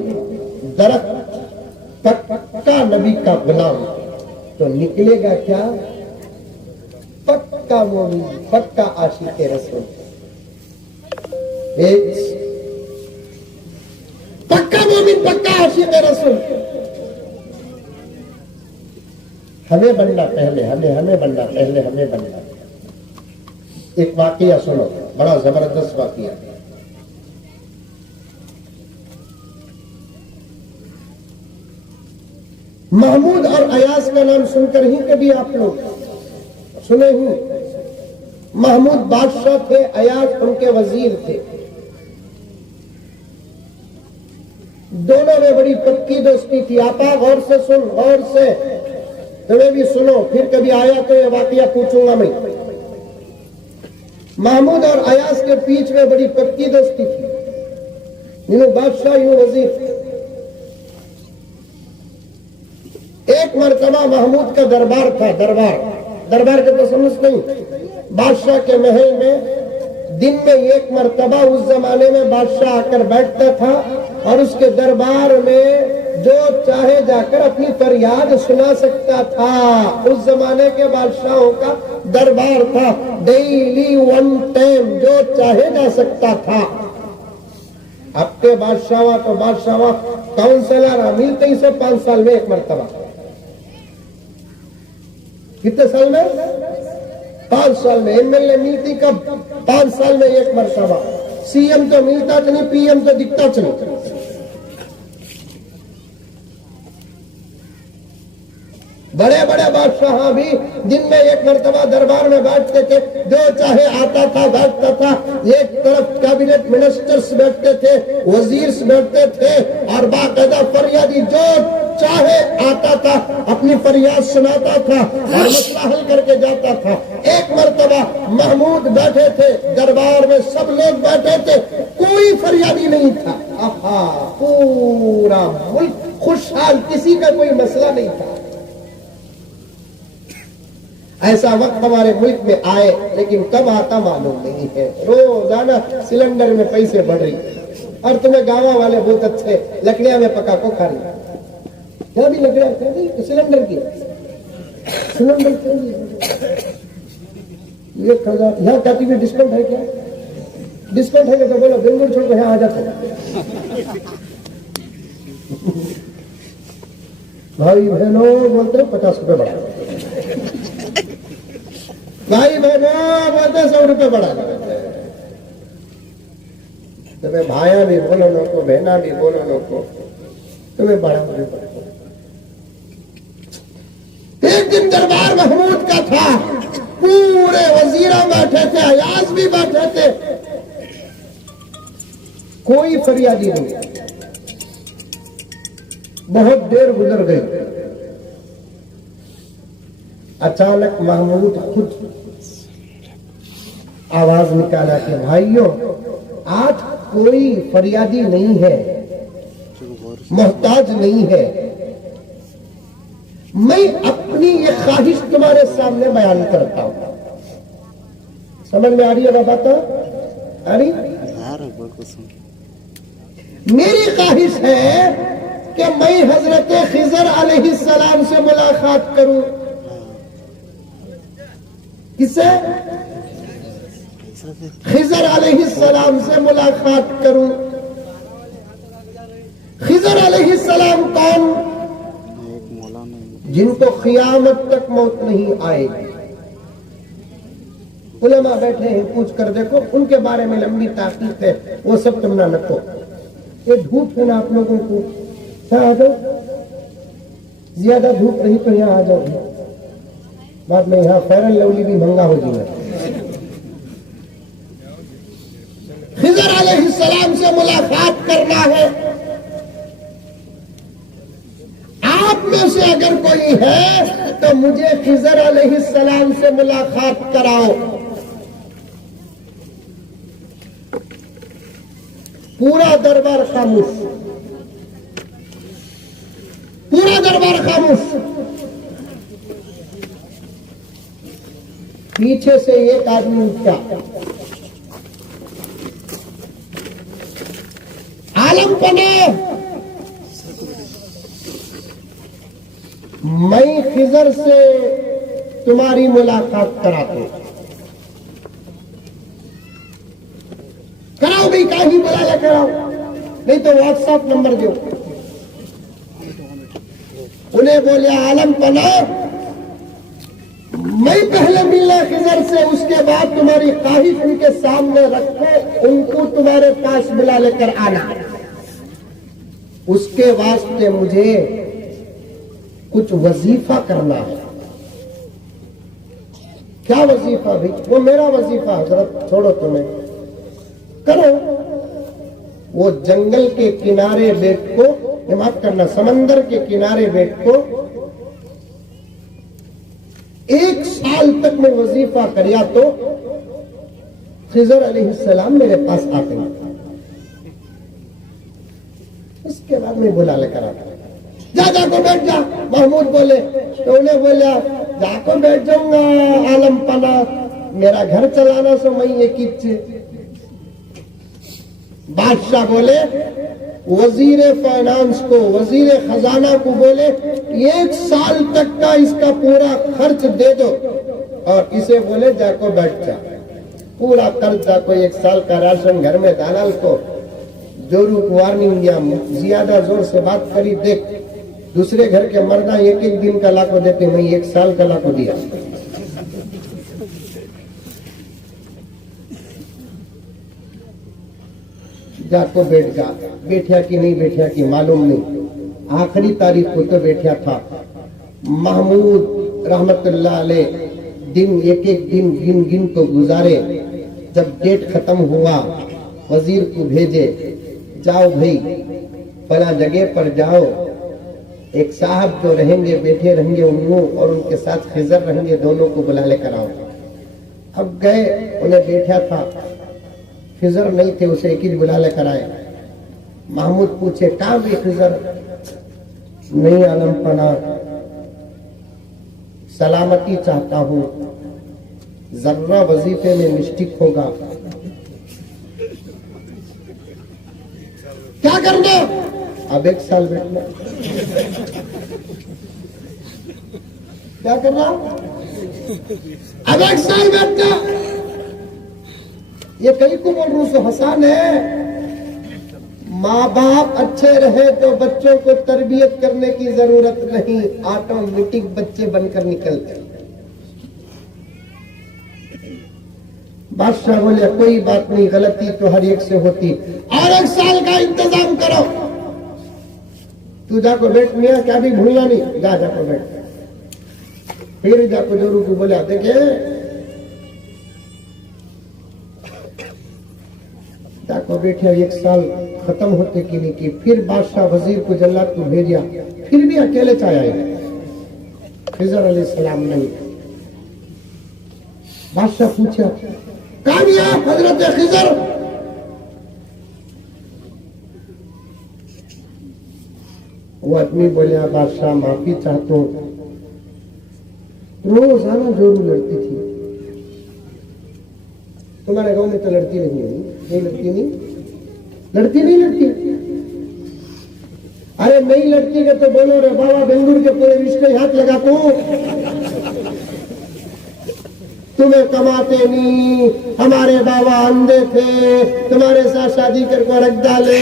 दरख्त पक्का नबी का गुलाम, तो निकलेगा क्या? पक्का मोमिन, पक्का आशिक रसूल। पक्का मोमिन, पक्का आशिक रसूल। हमें बनना पहले, हमें बनना पहले, हमें बनना। एक वाकया सुनो, बड़ा जबरदस्त वाकया। महमूद और अयाज का नाम सुनकर ही कभी आप लोग सुने ही? महमूद बादशाह थे, अयाज उनके वजीर थे। दोनों में बड़ी पक्की दोस्ती थी। आपा गौर से सुन, गौर से, तुम्हें भी सुनो, फिर कभी आया तो ये वाकया पूछूंगा मैं। महमूद और अयाज के बीच में बड़ी पक्की दोस्ती थी, यूं बादशाह यूं वजीर। एक मर्तबा महमूद का दरबार था, दरबार के तो समझ नहीं, बादशाह के महल में दिन में एक मर्तबा उस जमाने में बादशाह आकर बैठता था और उसके दरबार में जो चाहे जाकर अपनी फरियाद सुना सकता था। उस जमाने के बादशाहों का दरबार था, डेली 1 टाइम जो चाहे जा सकता था। अब के बादशाह तो बादशाह काउंसलर मिलते ही सब 5 साल में एक मर्तबा। कितने साल में? 5 साल में। एमएलए मिलती कब? 5 साल में एक मर्तबा। सीएम तो मिलता नहीं, पीएम तो दिखता नहीं। बड़े बड़े बादशाह भी दिन में एक मर्तबा दरबार में बैठते थे, जो चाहे आता था बैठता था। एक तरफ कैबिनेट मिनिस्टर्स बैठते थे, वजीर्स बैठते थे, और बाकायदा फरियादी जो चाहे आता था, अपनी फरियाद सुनाता था और मसला हल करके जाता था। एक मर्तबा महमूद बैठे थे दरबार में, सब लोग बैठे थे, कोई फरियादी नहीं था। आहा, पूरा मुल्क खुशहाल, किसी का कोई मसला नहीं था। ऐसा वक्त हमारे मुल्क में आए, लेकिन कब आता मालूम नहीं है। रोजाना सिलेंडर में पैसे बढ़ रही, और तुम्हें गाँव वाले बहुत अच्छे लकड़ियां में पका को खा रही। क्या भी लकड़ियां सिलेंडर की, सिलेंडर ये यहाँ कहती हुई डिस्काउंट है क्या? डिस्काउंट है तो बोलो, बेंगलुरु छोड़ यहाँ आ जाता। भाई बहनों बोलते 50 रुपए बढ़ा, भाई बहनों बोलते 100 रुपए बढ़ा। तुम्हें भाया भी बोलो नो को, बहना भी बोलो नो को, तुम्हें बढ़ा भी पड़ता। एक दिन दरबार महमूद का था, पूरे वजीरा बैठे थे, अयाज भी बैठे थे, कोई फरियादी नहीं। बहुत देर गुजर गई। अचानक महमूद खुद आवाज निकाला कि भाइयों, आज कोई फरियादी नहीं है, मोहताज नहीं है। मैं अपनी ये ख्वाहिश तुम्हारे सामने बयान करता हूं। समझ में आ रही है बात? आ रही? मेरी ख्वाहिश है कि मैं हजरत खिजर अलैहिस्सलाम से मुलाकात करूं। किससे? खिजर अलैहिस्सलाम से मुलाकात करूं। खिजर अलैहिस्सलाम कौन? जिनको क़यामत तक मौत नहीं आएगी। उलमा बैठे हैं, पूछ कर देखो, उनके बारे में लंबी ताकीद है, वो सब तुम ना रखो। ये धूप है ना आप लोगों को, आ जाओ, ज्यादा धूप रही तो यहाँ आ जाओ। बाद में यहाँ फेयर एंड लवली भी महंगा हो जाएगा। खिजर अलैहिस्सलाम से मुलाकात करना है। आप में से अगर कोई है तो मुझे खिजर अलैहिस्सलाम से मुलाकात कराओ। पूरा दरबार खामोश, पूरा दरबार खामोश। पीछे से एक आदमी उठा, आलम पने, मैं खिजर से तुम्हारी मुलाकात कराता हूं। कराओ भाई, काही बुला कराओ, नहीं तो व्हाट्सएप नंबर दो। उन्हें बोले आलम पना, मैं पहले मिलना खिजर से, उसके बाद तुम्हारी ख्वाहिश उनके सामने रखो, उनको तुम्हारे पास बुला लेकर आना। उसके वास्ते मुझे कुछ वजीफा करना है। क्या वजीफा भाई? वो मेरा वजीफा हजरत, छोड़ो तुम्हें, करो। वो जंगल के किनारे बैठ को, माफ करना, समंदर के किनारे बैठ को 1 साल तक मैं वजीफा करिया तो खिजर अलैहिस्सलाम मेरे पास आते हैं। उसके बाद मैं बुला लेकर आता, जा को बैठ जा। महमूद बोले तो उन्हें बोला, जाको बैठ जाऊंगा आलम पना, मेरा घर चलाना सो मैं ये किच्चे। बादशाह बोले वजीर फाइनेंस को, वजीर खजाना को बोले 1 साल तक का इसका पूरा खर्च दे दो, और इसे बोले जाको बैठ जा। पूरा खर्च जाको 1 साल का राशन घर में दालाल को जोरू वार्निंग दिया, ज्यादा जोर से बात करी, देख दूसरे घर के मर्दा 1-1 दिन का लाखों देते, मैं 1 साल का लाखों दिया। जाको बैठ जा। बैठा कि नहीं बैठा कि मालूम नहीं, आखिरी तारीख को तो बैठा था। महमूद रहमतुल्लाह अलैह दिन 1-1 दिन गिन गिन को गुजारे। जब डेट खत्म हुआ, वजीर को भेजे, जाओ भाई फला जगह पर जाओ, एक साहब जो रहेंगे, बैठे रहेंगे, उन्हों और उनके साथ खिजर रहेंगे, दोनों को बुला लेकर आओ। अब गए, उन्हें बैठा था, खिजर नहीं थे, उसे एक ही बुला लेकर आए। महमूद पूछे, कहाँ भी खिजर? नहीं आलम पना, सलामती चाहता हूं, जर्रा वजीफे में मिस्टेक होगा, क्या करना? अब 1 साल बैठना। क्या करना? अब 1 साल बैठना। ये कहीं को बोल रहा हूं, हसान है। माँ बाप अच्छे रहे तो बच्चों को तरबियत करने की जरूरत नहीं, ऑटोमेटिक बच्चे बनकर निकलते। बादशाह बोले कोई बात नहीं, गलती तो हर एक से होती, और 1 साल का इंतजाम करो। तू जाको बैठ, मियां क्या भी भूलना नहीं, जाको बैठ। फिर जाको जोरू को बोला, देखे जाको बैठे 1 साल खत्म होते कि नहीं कि फिर बादशाह वजीर को जल्लाद को भेजा, फिर भी अकेले चाहे आए। खिजर अलैहिस्सलाम नहीं। बादशाह पूछा, कहाँ गया हजरत खिजर? वो आदमी बोलिया, बादशाह माफी चाहता हूं, रोजाना जोरू लड़ती थी। तुम्हारे गांव में तो लड़ती नहीं है? नहीं लड़ती, नहीं लड़ती, नहीं लड़ती। अरे नहीं लड़ती है तो बोलो रे बाबा, बेंगलुरु के पूरे रिश्ते हाथ लगाता हूं। तुम्हें कमाते नहीं, हमारे बाबा अंधे थे, तुम्हारे साथ शादी करके रख डाले,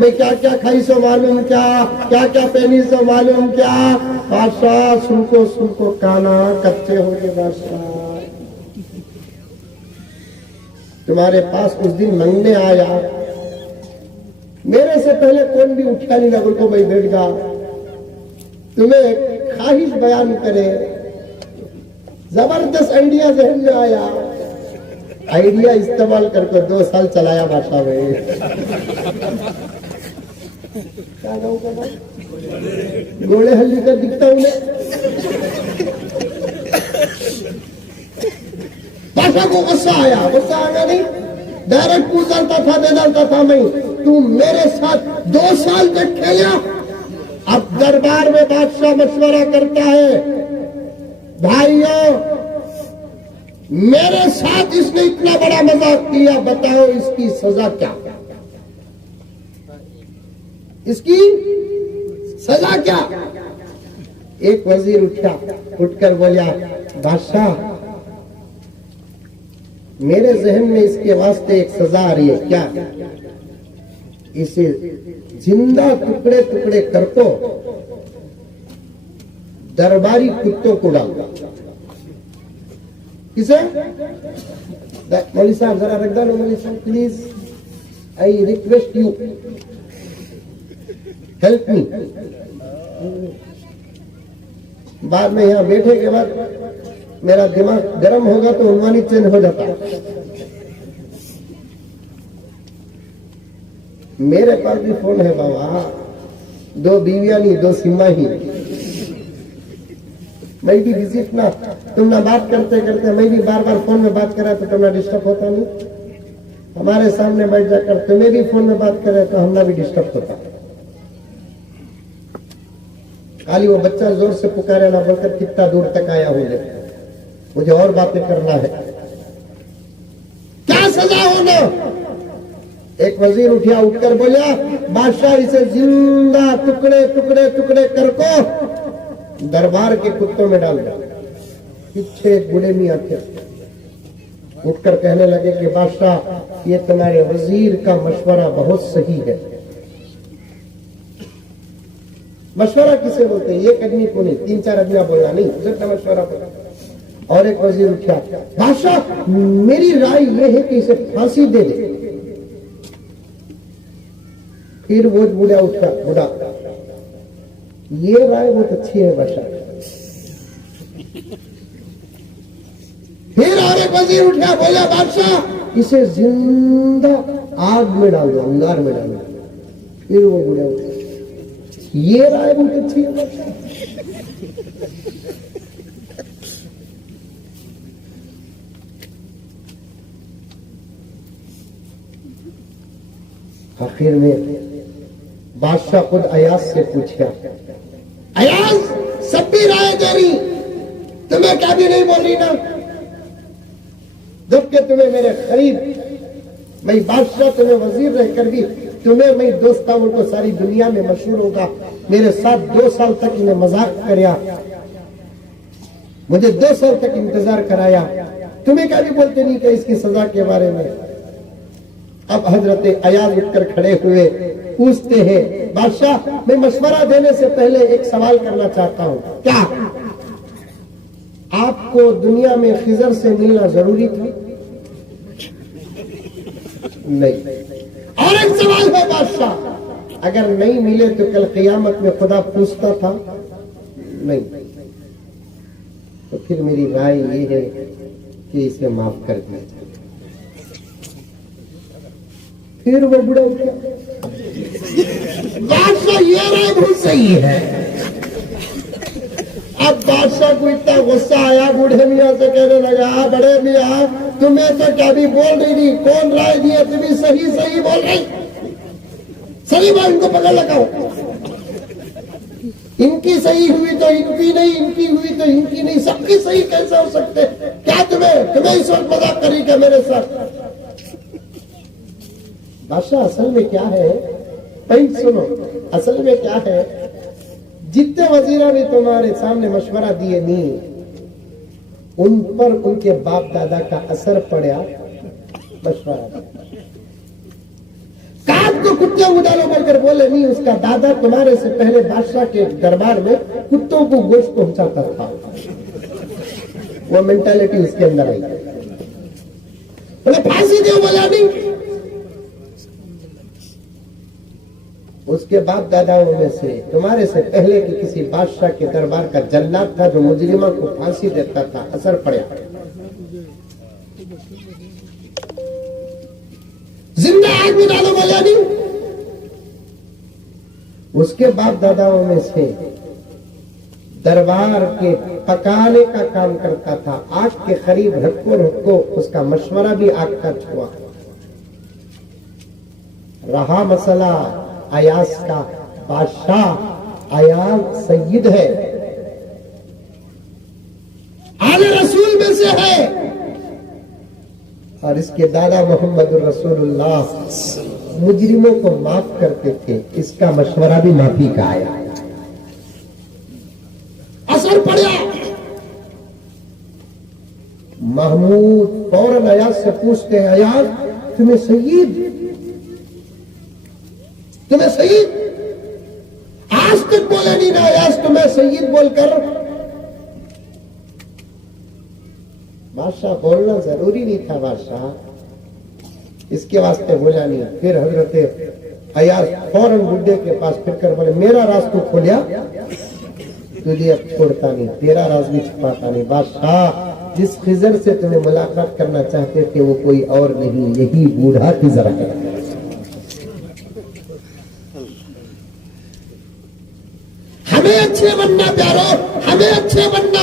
मैं क्या क्या खाई सो मालूम क्या, क्या क्या पहनी सो मालूम क्या। बादशाह सुनको काना कच्चे हो गए। बादशाह तुम्हारे पास उस दिन मंगने आया, मेरे से पहले कौन भी उठा नहीं लगा को भाई बैठ गया, तुम्हें ख्वाहिश बयान करे, जबरदस्त आइडिया जहन में आया, आइडिया इस्तेमाल करके 2 साल चलाया बादशाह में। क्या गाँव का नाम? गोले हल्ली का दिखता हूं मैं। बादशाह को गुस्सा आया, गुस्सा आया नहीं, डायरेक्ट पूछ डालता था, दे डालता था, मैं तू मेरे साथ 2 साल तक खेला। अब दरबार में बादशाह मशवरा करता है, भाइयों मेरे साथ इसने इतना बड़ा मजाक किया, बताओ इसकी सजा क्या, इसकी सजा क्या? एक वजीर उठकर बोला, बादशाह मेरे जहन में इसके वास्ते एक सजा आ रही है, क्या? इसे जिंदा टुकड़े टुकड़े कर को दरबारी कुत्तों को डाल। किसे? मौलवी साहब जरा रख दो, मौलवी साहब please, I request you, help me. बाद में यहां बैठे के बाद मेरा दिमाग गर्म होगा तो उन्वानी चेंज हो जाता। मेरे पास भी फोन है बाबा, 2 बीवियां नहीं 2 सिम्मा ही। मैं भी विजिट ना, तुम ना बात करते करते मैं भी बार बार फोन में बात करा तो तुमने डिस्टर्ब होता नहीं, हमारे सामने बैठ जाकर तुम्हें भी फोन में बात करे तो हमने भी डिस्टर्ब होता। खाली वो बच्चा जोर से पुकारे ना बोलकर कितना दूर तक आया हूं, मुझे और बातें करना है, क्या सजा होना? एक वजीर उठकर बोला, बादशाह इसे जिंदा टुकड़े टुकड़े टुकड़े कर को दरबार के कुत्तों में डाल दो। पीछे बूढ़े मियां थे, उठकर कहने लगे कि बादशाह ये तुम्हारे वजीर का मशवरा बहुत सही है। मशवरा किसे बोलते हैं? एक आदमी को नहीं, 3-4 आदमी बोलना नहीं, जितना मशवरा बोला। और एक वजीर उठा, बादशाह मेरी राय यह है कि इसे फांसी दे दे। फिर वो बूढ़ा उठा, बूढ़ा, ये राय बहुत अच्छी है बादशाह। फिर और एक वजीर उठा, बोला बादशाह इसे जिंदा आग में डाल दो, अंगार में डाल दो। फिर वो बूढ़ा उठा, ये राय बहुत अच्छी है बादशाह। आखिर में बादशाह खुद अयाज से पूछा, अयाज सब भी राय दे रही, तुम्हें क्या भी नहीं बोल रही ना? जबकि तुम्हें मेरे करीब, मैं बादशाह तुम्हें वजीर रहकर भी तुम्हें मैं दोस्ता हूं तो सारी दुनिया में मशहूर होगा। मेरे साथ 2 साल तक इन्हें मजाक कराया, मुझे 2 साल तक इंतजार कराया, तुम्हें क्या भी बोलते नहीं कि इसकी सजा के बारे में। अब हजरत अयाज उठकर खड़े हुए, पूछते हैं, बादशाह मैं मशवरा देने से पहले एक सवाल करना चाहता हूं, क्या आपको दुनिया में खिजर से मिलना जरूरी था? नहीं। और एक सवाल है बादशाह, अगर नहीं मिले तो कल क़यामत में खुदा पूछता था? नहीं। तो फिर मेरी राय ये है कि इसे माफ कर दिया जाए। फिर वो बूढ़ा उठ गया, बादशाह ये रहे बहुत सही है। अब बादशाह को इतना गुस्सा आया, बूढ़े मियाँ से कहने लगा, बड़े मियाँ तुम्हें तो क्या भी बोल रही थी, कौन राय दिया, तुम्हें सही सही बोल रही, सही बात, इनको पकड़ लगाओ। इनकी सही हुई तो इनकी नहीं, इनकी हुई तो इनकी नहीं, सबकी सही कैसे हो सकते? क्या तुम्हें इस वक्त मजाक करी क्या मेरे साथ? बादशाह असल में क्या है भाई, सुनो, असल में क्या है, जितने वजीरों ने तुम्हारे सामने मशवरा दिए नहीं, उन पर उनके बाप दादा का असर पड़ा मशवरा। काट को कुत्ते उड़ालो बोलकर बोले नहीं, उसका दादा तुम्हारे से पहले बादशाह के दरबार में कुत्तों को गोश्त पहुंचाता था। वो मेंटालिटी उसके अंदर आई। बोले फांसी दो, बोला नहीं। उसके बाप दादाओं में से तुम्हारे से पहले के किसी बादशाह के दरबार का जल्लाद था जो मुजरिमों को फांसी देता था, असर पड़ा। जिंदा आग में डालो, बोला नहीं। उसके बाप दादाओं में से दरबार के पकाने का काम करता था, आग के करीब रखो उसका मशवरा भी आग का छुआ। रहा मसला अयास का, बादशाह अयास सैयद है, आले रसूल में से है, और इसके दादा मोहम्मद रसूलुल्लाह मुजरिमों को माफ करते थे। इसका मशवरा भी माफी का आया, असर पड़ा। महमूद फौरन अयास से पूछते हैं, अयास तुम्हें सईद आज तक बोले नहीं ना, अयास तुम्हें सईद बोलकर। बादशाह बोलना जरूरी नहीं था बादशाह, इसके वास्ते बोला नहीं। फिर हजरत अयास फौरन बुड्ढे के पास फिरकर बोले, मेरा राज तू खोलिया, तुझे अब छोड़ता नहीं, तेरा राज भी छुपाता नहीं। बादशाह जिस खिजर से तुम्हें मुलाकात करना चाहते थे वो कोई और नहीं, यही बूढ़ा खिजर है। हमें अच्छे बनना प्यारो, हमें अच्छे बनना,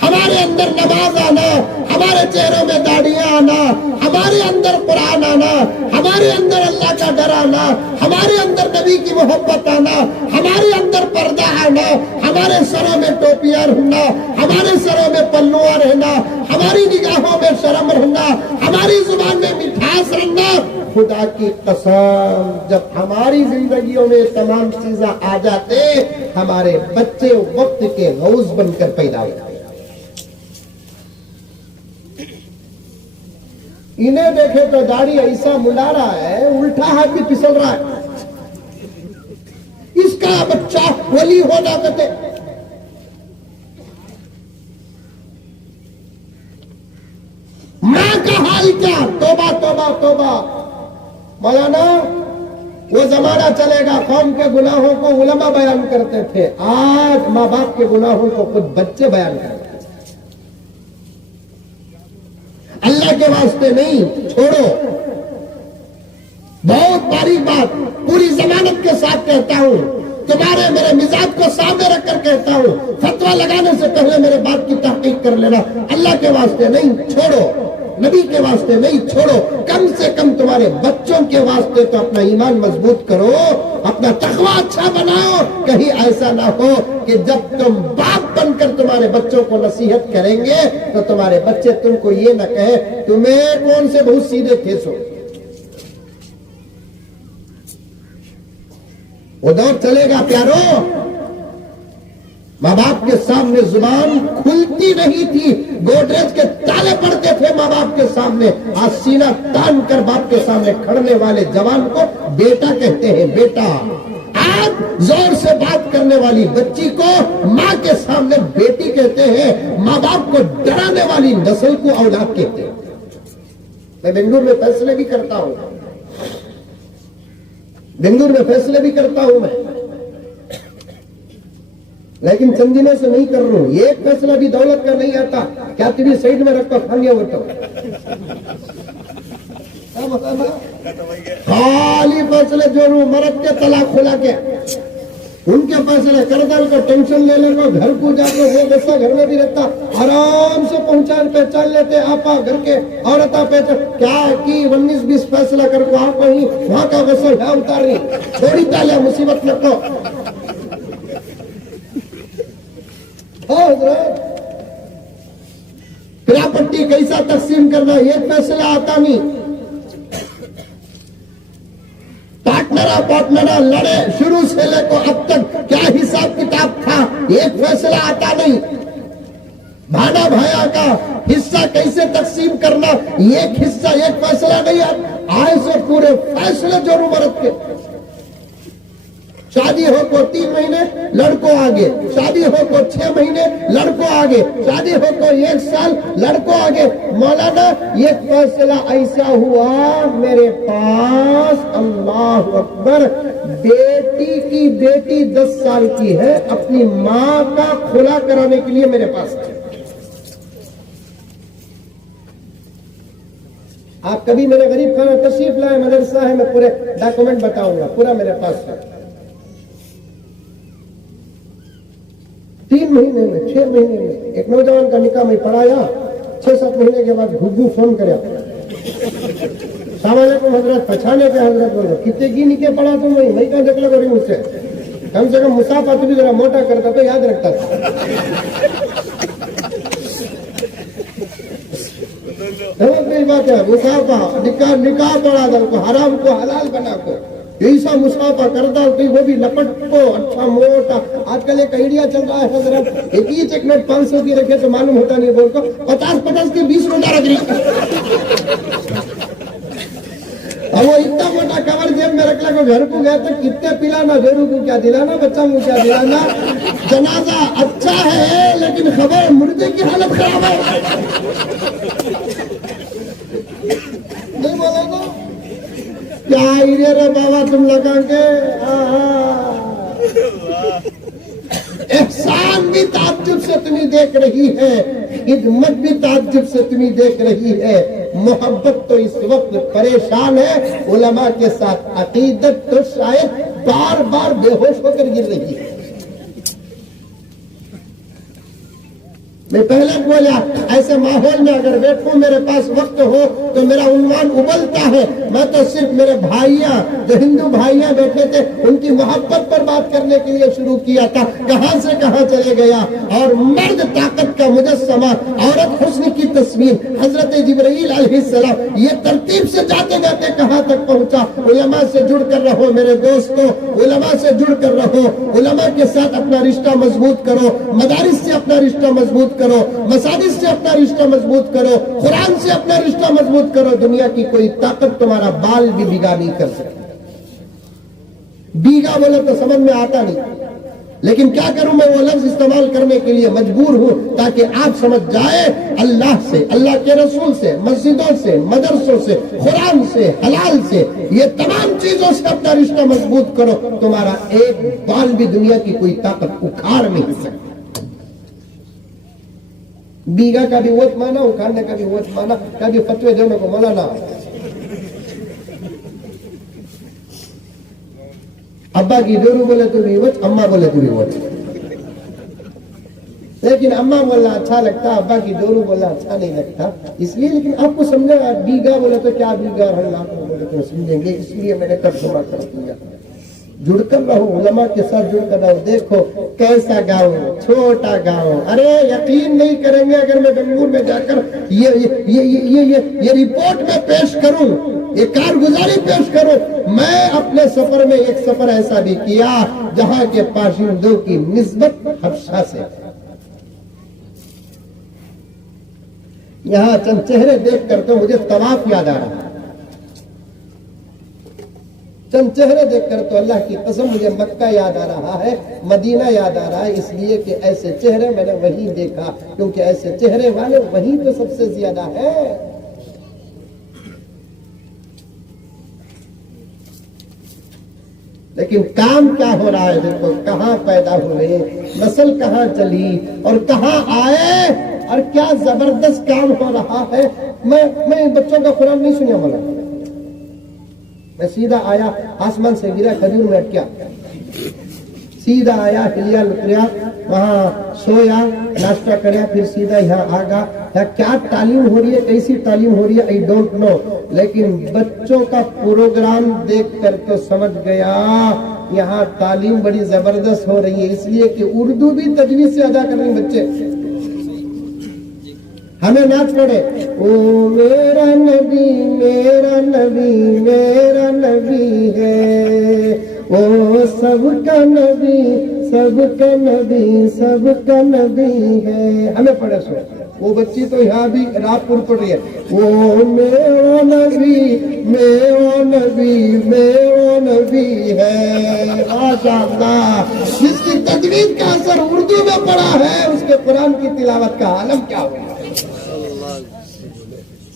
हमारे अंदर नमाज आना, हमारे चेहरों में दाढ़ियां आना, हमारे अंदर कुरान आना, हमारे अंदर अल्लाह का डर आना, हमारे अंदर नबी की मोहब्बत आना, हमारे अंदर पर्दा आना, हमारे सरों में टोपियां रहना, हमारे सरों में पल्लुआ रहना, हमारी निगाहों में शर्म रहना, हमारी जुबान में मिठास रहना। खुदा की कसम, जब हमारी जिंदगियों में तमाम चीजें आ जाते, हमारे बच्चे वक्त के गौस बनकर पैदा होते। इन्हें देखे तो दाढ़ी ऐसा मुड़ा रहा है, उल्टा हाथ भी फिसल रहा है। इसका बच्चा वली होना कहते। मां का हाल क्या, तौबा तौबा तौबा। मौलाना वो जमाना चलेगा, कौम के गुनाहों को उलमा बयान करते थे, आज माँ बाप के गुनाहों को खुद बच्चे बयान करते। अल्लाह के वास्ते नहीं, छोड़ो। बहुत बारीक बात पूरी जमानत के साथ कहता हूं, तुम्हारे मेरे मिजाज को सामने रखकर कहता हूं, फतवा लगाने से पहले मेरे बात की तहकीक कर लेना। अल्लाह के वास्ते नहीं, छोड़ो। नबी के वास्ते नहीं, छोड़ो। कम से कम तुम्हारे बच्चों के वास्ते तो अपना ईमान मजबूत करो, अपना तकवा अच्छा बनाओ। कहीं ऐसा ना हो कि जब तुम बाप बनकर तुम्हारे बच्चों को नसीहत करेंगे तो तुम्हारे बच्चे तुमको ये ना कहे तुम्हें कौन से बहुत सीधे थे। सो वो दौर चलेगा प्यारो। माँ बाप के सामने जुबान खुलती नहीं थी, गोदरेज के ताले पड़ते थे माँ बाप के सामने। आज सीना तान कर बाप के सामने खड़ने वाले जवान को बेटा कहते हैं, बेटा। आज जोर से बात करने वाली बच्ची को माँ के सामने बेटी कहते हैं। माँ बाप को डराने वाली नस्ल को औलाद कहते हैं। मैं बेंगलुरु में फैसले भी करता हूं, बेंगलुरु में फैसले भी करता हूं मैं, लेकिन चंदिनों से नहीं कर रहा हूं। एक फैसला भी दौलत का नहीं आता। क्या तुम्हें साइड में रखकर खानिया बोलता खाली फैसले जोरू मरद के तलाक खुला के उनके फैसले करदल को टेंशन ले लेंगे घर को जाके वो बच्चा घर में भी रहता आराम से पहचान लेते आपा घर के औरता पहचान क्या की 19-20 फैसला कर को आप वहीं वहां का वसल है उतार रही थोड़ी ताले मुसीबत में तो प्रॉपर्टी कैसा तकसीम करना एक फैसला आता नहीं पार्टनरा लड़े शुरू से लेकर अब तक क्या हिसाब किताब था एक फैसला आता नहीं भाना भाया का हिस्सा कैसे तकसीम करना एक हिस्सा एक फैसला नहीं आए से पूरे फैसले जोरू मरद के शादी हो को 3 महीने लड़कों आगे शादी हो को 6 महीने लड़कों आगे शादी हो को 1 साल लड़कों आगे मौलाना ये फैसला ऐसा हुआ मेरे पास अल्लाह अकबर की बेटी 10 साल की है अपनी माँ का खुला कराने के लिए मेरे पास है आप कभी मेरे गरीब खाना तशरीफ लाए मदरसा है मैं पूरे डॉक्यूमेंट बताऊंगा पूरा मेरे पास है 3 महीने में 6 महीने में एक नौजवान का निकाह में पढ़ाया 6-7 महीने के बाद घुग्गू फोन करे सलामकुम हजरत पहचाने के हजरत बोलो कितने की निकाह पढ़ा तुम वही कहा देख लो मुझसे कम से कम मुसाफा तो भी जरा मोटा करता तो याद रखता था बात है मुसाफा निकाह पढ़ा दल को हराम को हलाल बना को ऐसा मुसाफा करता तो वो भी लपट को अच्छा मोटा आजकल एक आइडिया चल रहा है हजरत एक ही चेक नोट 500 की रखे तो मालूम होता नहीं बोल को 50 के 20 रोजा रख रही और वो इतना मोटा कवर जेब में रख लगा घर को गया तो कितने पिलाना जोरू को क्या दिलाना बच्चा को क्या दिलाना जनाजा अच्छा है लेकिन खबर मुर्दे की हालत खराब है नहीं बोला ना क्या आइडिया रे बाबा तुम लगा के एहसान भी ताज्जुब से तुम्हें देख रही है खिदमत भी ताज्जुब से तुम्हें देख रही है मोहब्बत तो इस वक्त परेशान है उलमा के साथ अकीदत तो शायद बार बार बेहोश होकर गिर रही है मैं पहले बोला ऐसे माहौल में अगर बैठूं मेरे पास वक्त हो तो मेरा उन्वान उबलता है मैं तो सिर्फ मेरे भाइयां जो हिंदू भाइयां बैठे थे उनकी मोहब्बत पर बात करने के लिए शुरू किया था कहां से कहां चले गया और मर्द ताकत का मुजस्समा औरत हुस्न की तस्वीर हजरत जिब्राइल अलैहिस्सलाम ये तरतीब से जाते जाते कहां तक पहुंचा उलमा से जुड़कर रहो मेरे दोस्तों उलमा से जुड़कर रहो उलमा के साथ अपना रिश्ता मजबूत करो मदारिस से अपना रिश्ता मजबूत करो मसाजिद से अपना रिश्ता मजबूत करो कुरान से अपना रिश्ता मजबूत करो दुनिया की कोई ताकत तुम्हारा बाल भी बिगा नहीं कर सकती बीगा बोले तो समझ में आता नहीं लेकिन क्या करूं मैं वो लफ्ज इस्तेमाल करने के लिए मजबूर हूं ताकि आप समझ जाए अल्लाह से अल्लाह के रसूल से मस्जिदों से मदरसों से कुरान से हलाल से ये तमाम चीजों से अपना रिश्ता मजबूत करो तुम्हारा एक बाल भी दुनिया की कोई ताकत उखाड़ नहीं सकती बीगा का भी वोट माना उखाड़ने का भी वोट माना कभी फतवे देने को मना ना अब्बा की जोरू बोले तो भी वोट अम्मा बोले तो भी वोट लेकिन अम्मा बोलना अच्छा लगता अब्बा की जोरू बोलना अच्छा नहीं लगता इसलिए लेकिन आपको समझेगा बीगा बोले तो क्या बीगा बोले तो समझेंगे इसलिए मैंने तर्जुमा कर दिया जुड़कर रहो उलमा के साथ जुड़कर रहो देखो कैसा गाँव छोटा गाँव अरे यकीन नहीं करेंगे अगर मैं बेंगलुरु में जाकर ये रिपोर्ट में पेश करूं ये कारगुजारी पेश करूं मैं अपने सफर में एक सफर ऐसा भी किया जहां के बाशिंदों की निस्बत हबशा से यहाँ चंद चेहरे देख कर तो मुझे तवाफ याद आ रहा चंद चेहरे देखकर तो अल्लाह की कसम मुझे मक्का याद आ रहा है मदीना याद आ रहा है इसलिए कि ऐसे चेहरे मैंने वहीं देखा क्योंकि ऐसे चेहरे वाले वहीं तो सबसे ज्यादा है लेकिन काम क्या हो रहा है देखो कहां पैदा हुए नस्ल कहां चली और कहां आए और क्या जबरदस्त काम हो रहा है मैं बच्चों का कुरान नहीं सुनिया वाला मैं सीधा आया, आसमान से गिरा, खजूर में अटका, सीधा आया, हिलिया उतरिया, वहाँ सोया, नाश्ता कराया, फिर सीधा यहाँ आ गया। यहाँ क्या तालीम हो रही है, कैसी तालीम हो रही है, आई डोंट नो, लेकिन बच्चों का प्रोग्राम देख कर तो समझ गया यहाँ तालीम बड़ी जबरदस्त हो रही है, इसलिए कि उर्दू भी तजवीज से अदा कर रहे हैं बच्चे। हमें नाच पड़े, ओ मेरा नबी मेरा नबी मेरा नबी है, ओ सबका नबी सबका नबी सबका नबी है। हमें पढ़े सो, वो बच्ची तो यहाँ भी रातपुर पढ़ रही है, ओ मेरा नबी मेरा नबी मेरा नबी है। माशाअल्लाह, जिसकी तजवीज का असर उर्दू में पड़ा है, उसके कुरान की तिलावत का आलम क्या होगा।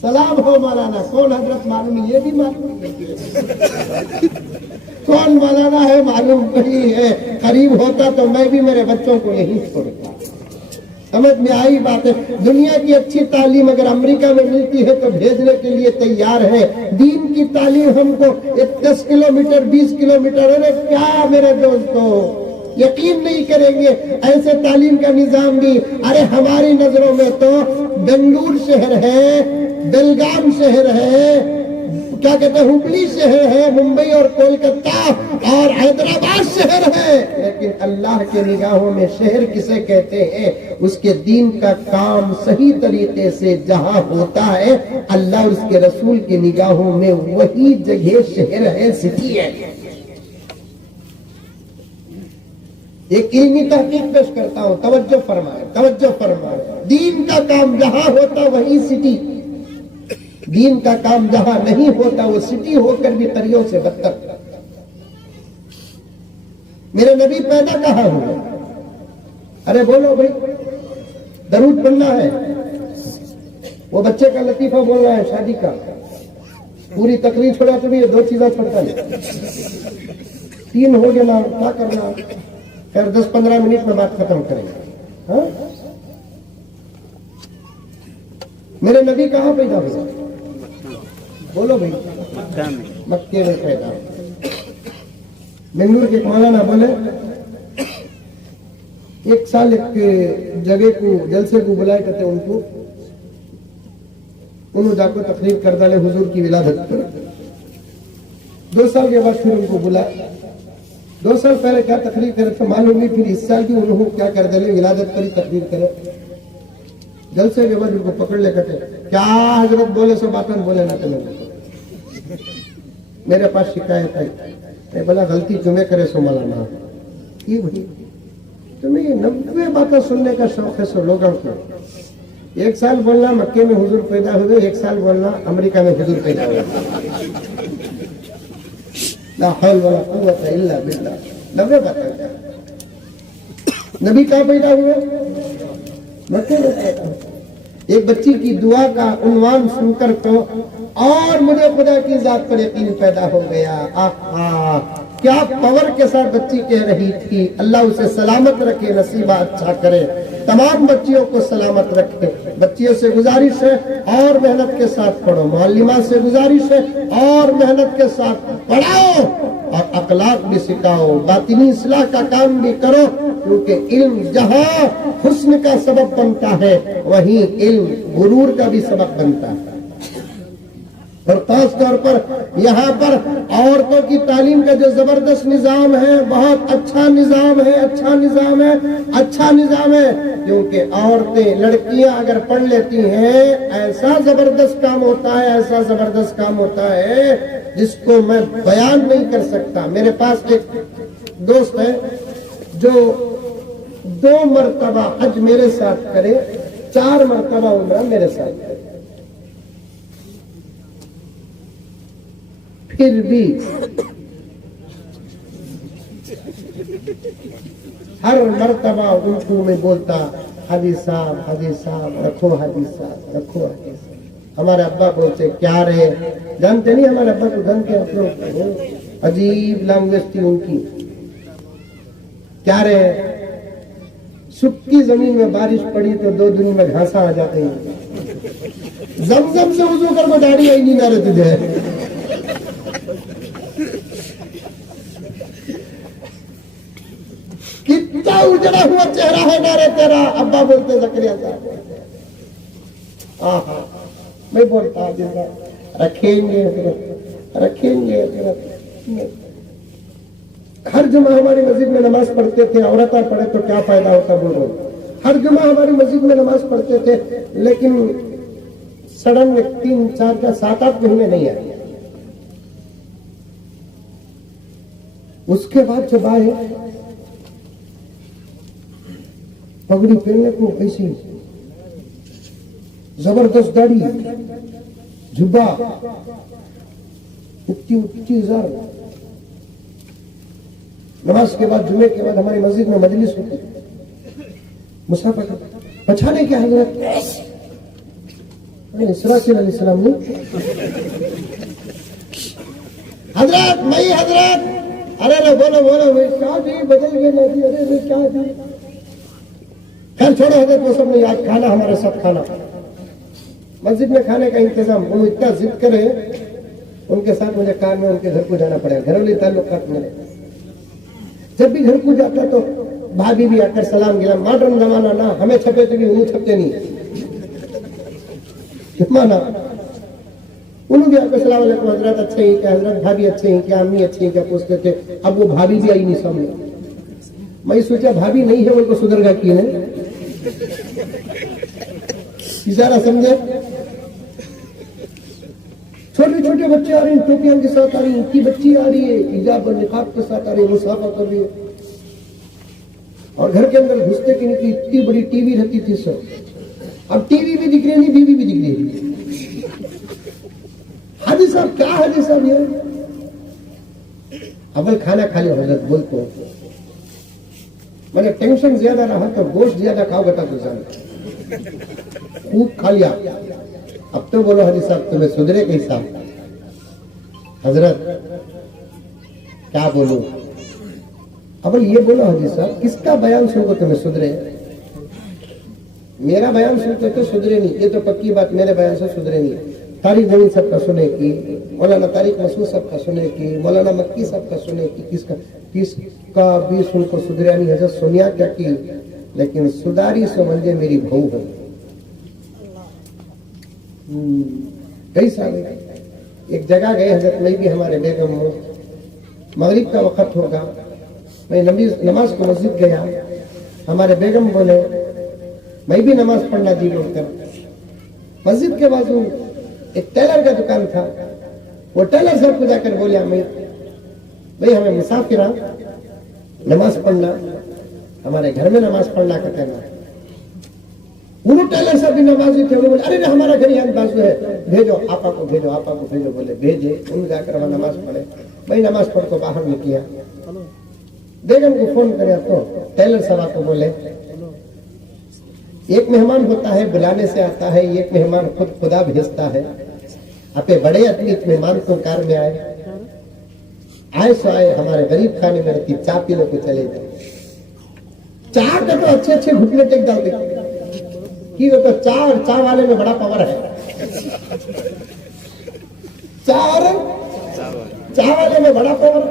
सलाम हो मौलाना, कौन हजरत मालूम, ये भी मालूम कौन मौलाना है मालूम नहीं है। करीब होता तो मैं भी मेरे बच्चों को यही छोड़ता। समझ में आई बात है। दुनिया की अच्छी तालीम अगर अमेरिका में मिलती है तो भेजने के लिए तैयार है। दीन की तालीम हमको 10 किलोमीटर 20 किलोमीटर, अरे क्या मेरे दोस्तों, यकीन नहीं करेंगे ऐसे तालीम का निजाम भी। अरे हमारी नजरों में तो बेंगलुरु शहर है, बेलगाम शहर है, क्या कहते हैं, हुबली शहर है, मुंबई और कोलकाता और हैदराबाद शहर है, लेकिन अल्लाह के निगाहों में शहर किसे कहते हैं, उसके दीन का काम सही तरीके से जहां होता है, अल्लाह और उसके रसूल की निगाहों में वही जगह शहर है, सिटी है। एक इल्मी तहकीक पेश करता हूं, तवज्जो फरमाए, तवज्जो फरमाए। दीन का काम जहां होता वही सिटी, दीन का काम जहां नहीं होता वो सिटी होकर भी तरियों से बदतर। मेरे नबी पैदा कहां हुए, अरे बोलो भाई, दरूद पढ़ना है, वो बच्चे का लतीफा बोलना है, शादी का, पूरी तकरीर छोड़ा तो भी ये 2 चीजें पढ़ता है, 3 हो गया ना, क्या करना, फिर 10-15 मिनट में बात खत्म करेंगे। हाँ? मेरे नबी कहां पैदा हुआ, बोलो भाई, मक्के में पैदा। बेंगलुरु के मौलाना बोले, एक साल एक जगह को जलसे को बुलाए कहते उनको, उन्होंने जाकर तकरीर कर डाले हुजूर की विलादत पर। 2 साल के बाद फिर उनको बुलाया, 2 साल पहले क्या तकरीर करे तो मालूम नहीं, फिर इस साल की उन्होंने क्या कर डाले, विलादत पर ही तकरीर करे। जलसे के बाद उनको पकड़ ले कहते, क्या हजरत बोले सो बातन बोले ना तुम्हें, मेरे पास शिकायत है। बोला गलती तुम्हें करे सो मौलाना, ये भाई तुम्हें ये 90 बातें सुनने का शौक है सो लोगों को। 1 साल बोलना मक्के में हुजूर पैदा हुए, 1 साल बोलना अमेरिका में हुजूर पैदा हुए। ला हौल वला कुव्वत इल्ला बिल्लाह। 90 बातें। नबी कहाँ पैदा हुए, मक्के में पैदा हुए। एक बच्ची की दुआ का उन्वान सुनकर तो और मुझे खुदा की जात पर यकीन पैदा हो गया। आहा, क्या पावर के साथ बच्ची कह रही थी, अल्लाह उसे सलामत रखे, नसीबा अच्छा करे, तमाम बच्चियों को सलामत रखे। बच्चियों से गुजारिश है और मेहनत के साथ पढ़ो, मुअल्लिमा से गुजारिश है और मेहनत के साथ पढ़ाओ और अखलाक भी सिखाओ, बातिनी इस्लाह का काम भी करो, क्योंकि इल्म जहां हुस्न का सबब बनता है वहीं इल्म गुरूर का भी सबब बनता है। और खास तौर पर यहाँ पर औरतों की तालीम का जो जबरदस्त निजाम है, बहुत अच्छा निजाम है, अच्छा निजाम है, अच्छा निजाम है, क्योंकि औरतें लड़कियां अगर पढ़ लेती हैं, ऐसा जबरदस्त काम होता है, ऐसा जबरदस्त काम होता है जिसको मैं बयान नहीं कर सकता। मेरे पास एक दोस्त है जो 2 मरतबा हज मेरे साथ करे, 4 मरतबा उम्रा मेरे साथ करे, फिर भी हर मरतबा उनको मैं बोलता, हाजी साहब रखो, हाजी साहब रखो, हाजी साहब। हमारे अब्बा बोलते, क्या रे, जानते नहीं हमारे अब्बा को, जानते आप लोग, अजीब लैंग्वेज थी उनकी। क्या रे, सूखी जमीन में बारिश पड़ी तो 2 दिन में घासा आ जाते हैं, जमजम से वुजू कर को दाढ़ी आई नहीं ना रहे तुझे। चेहरा है नारे तेरा, अब्बा बोलते जकरिया साहब। आहा, मैं बोलता रखेंगे हजरत, रखेंगे हजरत। हर जुमा हमारी मस्जिद में नमाज पढ़ते थे, औरतें पढ़े तो क्या फायदा होता बोल रहा हूँ। हर जुमा हमारी मस्जिद में नमाज पढ़ते थे, लेकिन सडन में 3, 4 या 7-8 महीने नहीं आए। उसके बाद जब आए पगड़ी पहनने को, ऐसी जबरदस्त दाढ़ी, जुब्बा, उठती जार। नमाज के बाद, जुमे के बाद हमारी मस्जिद में मजलिस होती, मुसाफा का पछाने क्या हजरत इसराफील अलैहिस्सलाम ने हजरत नहीं हजरत, अरे बोलो बोलो क्या जी बदल गए ना जी, अरे क्या जी। खैर छोड़ो हजरत, वो सब नहीं। आज खाना हमारे साथ, खाना मस्जिद में खाने का इंतजाम। वो इतना जिद करे, उनके साथ मुझे कार में उनके घर को जाना पड़ेगा, घरेलू ताल्लुकात मेरे। जब भी घर को जाता तो भाभी भी आकर सलाम गिला। मॉडर्न जमाना ना, हमें छपे तो भी उन्हें छपते नहीं माना। उन्होंने भी आकर सलाम अलैकुम हजरत, अच्छे ही क्या हजरत, भाभी अच्छे ही क्या, अम्मी अच्छी ही क्या पूछते थे। अब वो भाभी भी आई नहीं सामने। मैं सोचा भाभी नहीं है, उनको सुधरगा की है इशारा, समझे। छोटे छोटे बच्चे आ रहे हैं, टोपियों के साथ आ रही है, इनकी बच्ची आ रही है, हिजाब और निकाब के साथ आ रही है, मुसाफा कर रही है। और घर के अंदर घुसते की नहीं, इतनी बड़ी टीवी रहती थी सर। अब टीवी भी दिख रही नहीं, बीवी भी दिख रही है। हाजी साहब क्या हाजी साहब ये अव्वल खाना खा लिया हजरत, बोलते हो मैंने टेंशन ज्यादा रहा तो गोश्त ज्यादा खाओ बेटा, तो खूब खा लिया। अब तो बोलो हाजी साहब तुम्हें सुधरे कैसा। हजरत क्या बोलूं, अब ये बोलो हाजी साहब किसका बयान सुनकर तुम्हें सुधरे। मेरा बयान सुनते तो सुधरे नहीं, ये तो पक्की बात, मेरे बयान से सुधरे नहीं। तारिक जमीन साहब का सुने की, मौलाना तारिक मसूद साहब का सुने की, मौलाना मक्की साहब का सुने की, किसका भी सुनको सुधरिया नहीं। हजरत सुनिया क्या की, लेकिन सुधारी समझे मेरी बहू हो। कई साल एक जगह गए हजरत, मैं भी हमारे बेगम हूँ, मगरिब का वक्त होगा, मैं नमाज को मस्जिद गया, हमारे बेगम बोले मैं भी नमाज पढ़ना जी बोलकर। मस्जिद के बाजू एक टेलर का दुकान था, वो टेलर साहब को जाकर बोलिया भाई हमें मुसाफिरा नमाज पढ़ना, हमारे घर में नमाज पढ़ना का कहना। उन्होंने टेलर साहब भी नमाजी थे, बोले अरे हमारा घर यहाँ बाजू है, भेजो आपा को भेजो, आपा को भेजो। बोले भेजे, उन जाकर वहां नमाज पढ़े। भाई नमाज पढ़ को बाहर निकलिया, बेगम को फोन करे तो टेलर साहब को बोले एक मेहमान होता है बुलाने से आता है, एक मेहमान खुद खुदा भेजता है। आपे बड़े आदमी मेहमान तो कार में आए सो आए, हमारे गरीब खाने में रहती, चाय पीने को चले जाए। चाय का तो अच्छे अच्छे घुटने टेक डाल देते कि वो तो चाय वाले में बड़ा पावर है। चाय वाले में बड़ा पावर।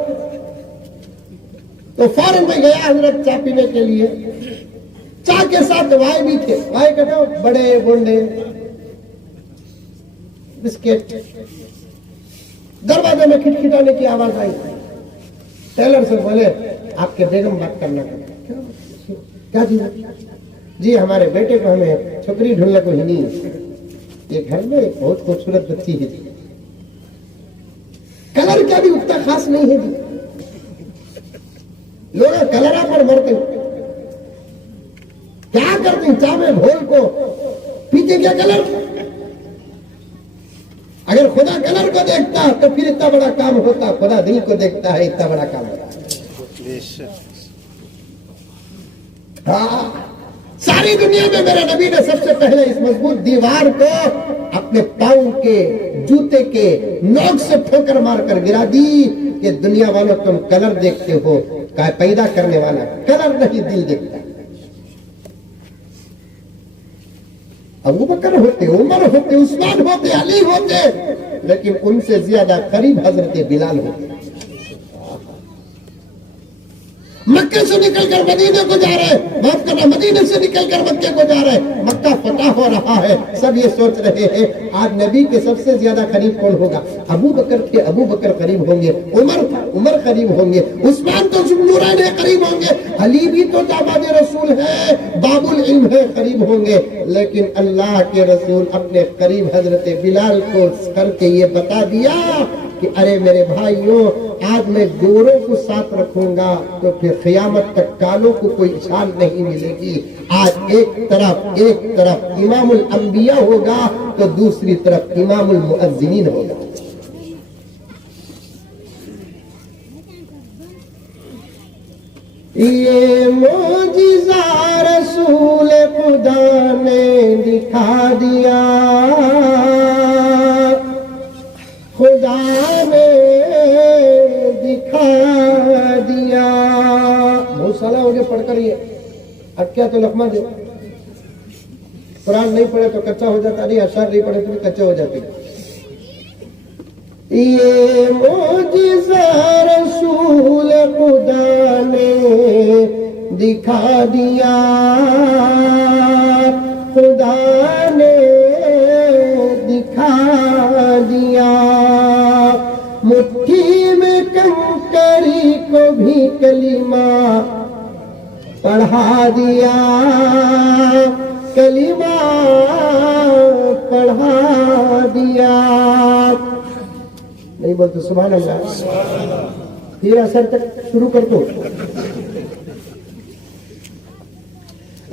तो फौरन में गया हजरत चाय पीने के लिए। चाय के साथ वाई भी थे, वाई कहते बड़े बोंडे बिस्किट। दरवाजे में खिटखिटाने की आवाज आई। टेलर से बोले आपके बेगम बात करना क्या जी हमारे बेटे को हमें छोकरी ढूंढने को ही नहीं, ये घर में एक बहुत खूबसूरत बच्ची है, कलर क्या भी उतना खास नहीं है जी, लोग कलरा पर मरते क्या करते हैं, चाय में घोल को पीते क्या कलर। अगर खुदा कलर को देखता तो फिर इतना बड़ा काम होता, खुदा दिल को देखता है इतना बड़ा काम होता। हाँ, सारी दुनिया में मेरे नबी ने सबसे पहले इस मजबूत दीवार को अपने पांव के जूते के नोक से ठोकर मारकर गिरा दी कि दुनिया वालों तुम कलर देखते हो, क्या पैदा करने वाला कलर नहीं दिल देखता। अबू बकर होते, उमर होते, उस्मान होते, अली होते, लेकिन उनसे ज्यादा करीब हजरत बिलाल होते। मक्के से निकलकर मदीने को जा रहे हैं, माफ करना मदीने से निकलकर मक्के को जा रहे हैं, मक्का फतह हो रहा है। सब ये सोच रहे हैं आज नबी के सबसे ज्यादा करीब कौन होगा? अबू बकर थे, अबू बकर करीब होंगे, उमर करीब होंगे, उस्मान तो जुन्नूरैन है करीब होंगे, अली भी तो दामाद रसूल है, बाबुल इल्म है करीब होंगे। लेकिन अल्लाह के रसूल अपने करीब हजरत बिलाल को करके ये बता दिया कि अरे मेरे भाइयों, आज मैं गोरों को साथ रखूंगा तो फिर क़यामत तक कालों को कोई शान नहीं मिलेगी। आज एक तरफ इमामुल अंबिया होगा तो दूसरी तरफ इमामुल मुअज्जिनीन होगा। ये मोजिज़ा रसूल खुदा ने दिखा दिया, खुदा ने दिखा दिया। बहुत साला हो गया पढ़कर ये, अब क्या तो लकमा दे। कुरान नहीं पढ़े तो कच्चा हो जाता, नहीं अशआर नहीं पढ़े तो भी कच्चे हो जाते। ये मोजिज़ा रसूल खुदा ने दिखा दिया, खुदा ने दिखा दिया। मुट्ठी में कंकरी को भी कलीमा पढ़ा दिया, कलीमा पढ़ा दिया। नहीं बोलते सुभान अल्लाह। फिर असर तक शुरू कर दो।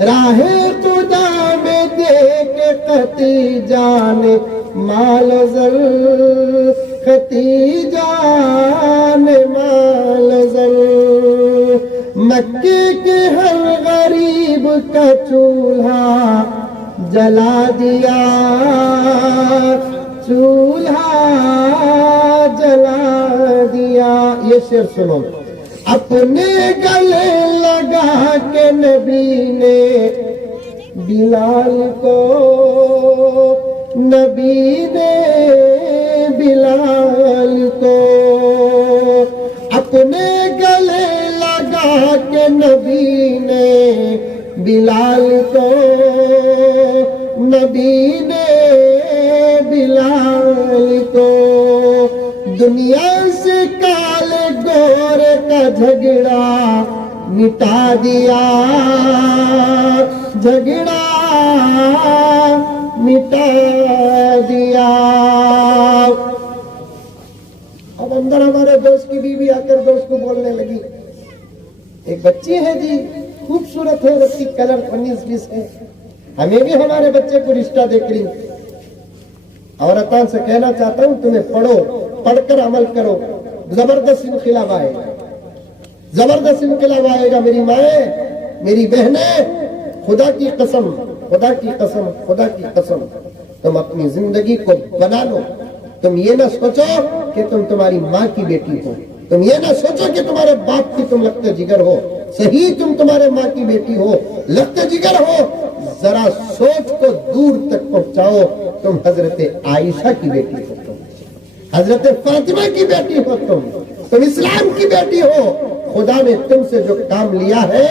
राहे खुदा में देख कती जाने माल जल, कती जाने माल जल। मक्के के हर गरीब का चूल्हा जला दिया, चूल्हा जला दिया। ये शेर सुनो। अपने गले लगा के नबी ने बिलाल को, नबी ने बिलाल को, अपने गले लगा के नबी ने बिलाल को, नबी ने बिलाल को। दुनिया से काले गोरे का झगड़ा मिटा दिया, झगड़ा मिटा दिया। अब अंदर हमारे दोस्त की बीवी आकर दोस्त को बोलने लगी, एक बच्ची है जी, खूबसूरत है, उसकी कलर 19-20 है, हमें भी हमारे बच्चे को रिश्ता देख ली। औरतान से कहना चाहता हूं तुम्हें पढ़ो, पढ़कर अमल करो, जबरदस्त इनकलाब आएगा, जबरदस्त इनकलाब आएगा। मेरी माए, मेरी बहनें, खुदा की कसम, खुदा की कसम, खुदा की कसम, तुम अपनी जिंदगी को बना लो। तुम ये ना सोचो कि तुम तुम्हारी माँ की बेटी हो, तुम ये ना सोचो कि तुम्हारे बाप की तुम लगते जिगर हो। सही तुम तुम्हारे माँ की बेटी हो, लगते जिगर हो, जरा सोच को दूर तक पहुंचाओ, तुम हजरत आयशा की बेटी हो, तुम हजरत फातिमा की बेटी हो, तुम इस्लाम की बेटी हो। खुदा ने तुमसे जो काम लिया है,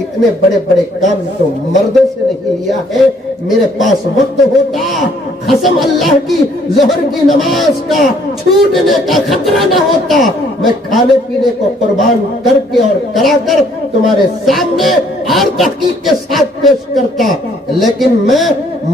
इतने बड़े बड़े काम तो मर्दों से नहीं लिया है। मेरे पास वक्त होता, कसम अल्लाह की, ज़ोहर की नमाज का छूटने का खतरा न होता, मैं खाने पीने को कुर्बान करके और कराकर तुम्हारे सामने और तहकीक के साथ पेश करता। लेकिन मैं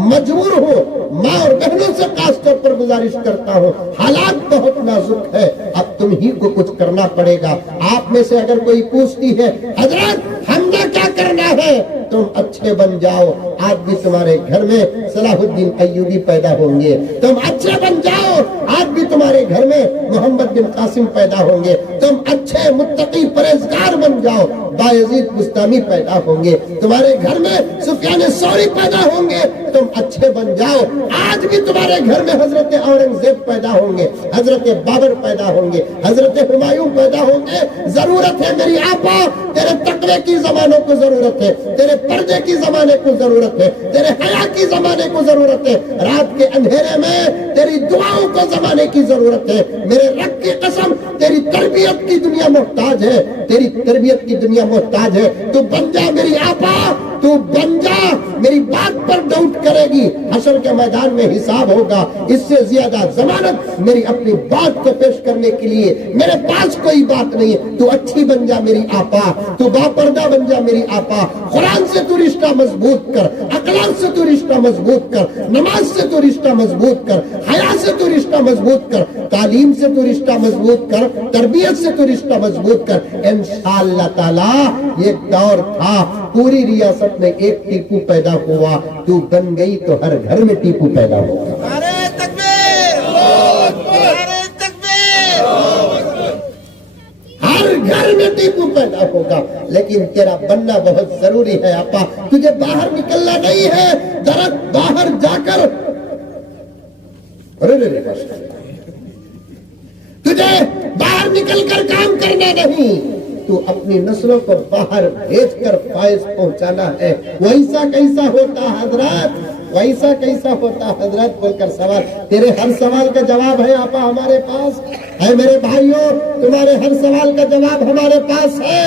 मजबूर हूँ, माँ और बहनों से खास तौर पर गुजारिश करता हूँ, हालात बहुत नाजुक है, अब तुम ही को कुछ करना पड़ेगा। आप में से अगर कोई पूछती है हजरत हमने क्या करना है, तुम अच्छे बन जाओ, आज भी तुम्हारे घर में सलाहुद्दीन अय्यूबी पैदा होंगे। तुम अच्छे बन जाओ, आज भी तुम्हारे घर में मोहम्मद बिन कासिम पैदा होंगे। तुम अच्छे मुत्तकी परहेजगार बन जाओ, बायजीद बुस्तामी पैदा होंगे। तुम्हारे घर में सुफियान सौरी पैदा होंगे। तुम अच्छे अच्छे बन जाओ। आज भी तुम्हारे घर में हजरत औरंगजेब पैदा होंगे, हजरत बाबर पैदा होंगे, हजरत हुमायूं पैदा होंगे। जरूरत है मेरी आपा, तेरे तकवे की जमानों को जरूरत है, तेरे पर्दे की जमाने को जरूरत है, तेरे हया की जमाने को जरूरत है, रात के अंधेरे में तेरी दुआओं को जमाने की जरूरत है। मेरे रब की कसम, तेरी तरबियत की दुनिया मोहताज है, तेरी तरबियत की दुनिया मोहताज है। तू बन जा मेरी आपा, तू बन जा। मेरी बात पर डाउट करेगी, हशर के मैदान में हिसाब होगा। इससे ज्यादा जमानत मेरी अपनी बात को पेश करने के लिए मेरे पास कोई बात नहीं है। तू अच्छी बन जा मेरी आपा, तू बापर्दा बन जा मेरी आपा। कुरान से तू रिश्ता मजबूत कर, अखलाक से तू रिश्ता मजबूत कर, नमाज से तू रिश्ता मजबूत कर, हया से तू रिश्ता मजबूत कर, तालीम से तू रिश्ता मजबूत कर, तरबियत से तू रिश्ता मजबूत कर। इंशाअल्लाह ताला ये दौर था, पूरी रियासत में एक टीपू पैदा हुआ, तू बन गई तो हर घर में टीपू पैदा होगा। नारे तकबीर, नारे तकबीर। हर घर में टीपू पैदा होगा, लेकिन तेरा बनना बहुत जरूरी है आपा। तुझे बाहर निकलना नहीं है, दरख्त बाहर जाकर तुझे बाहर निकलकर काम करना नहीं, तू अपनी नस्लों को बाहर भेजकर फायज पहुंचाना है। वैसा कैसा होता हजरत, वैसा कैसा होता हजरत बोलकर सवाल, तेरे हर सवाल का जवाब है आपा हमारे पास है। मेरे भाइयों, तुम्हारे हर सवाल का जवाब हमारे पास है।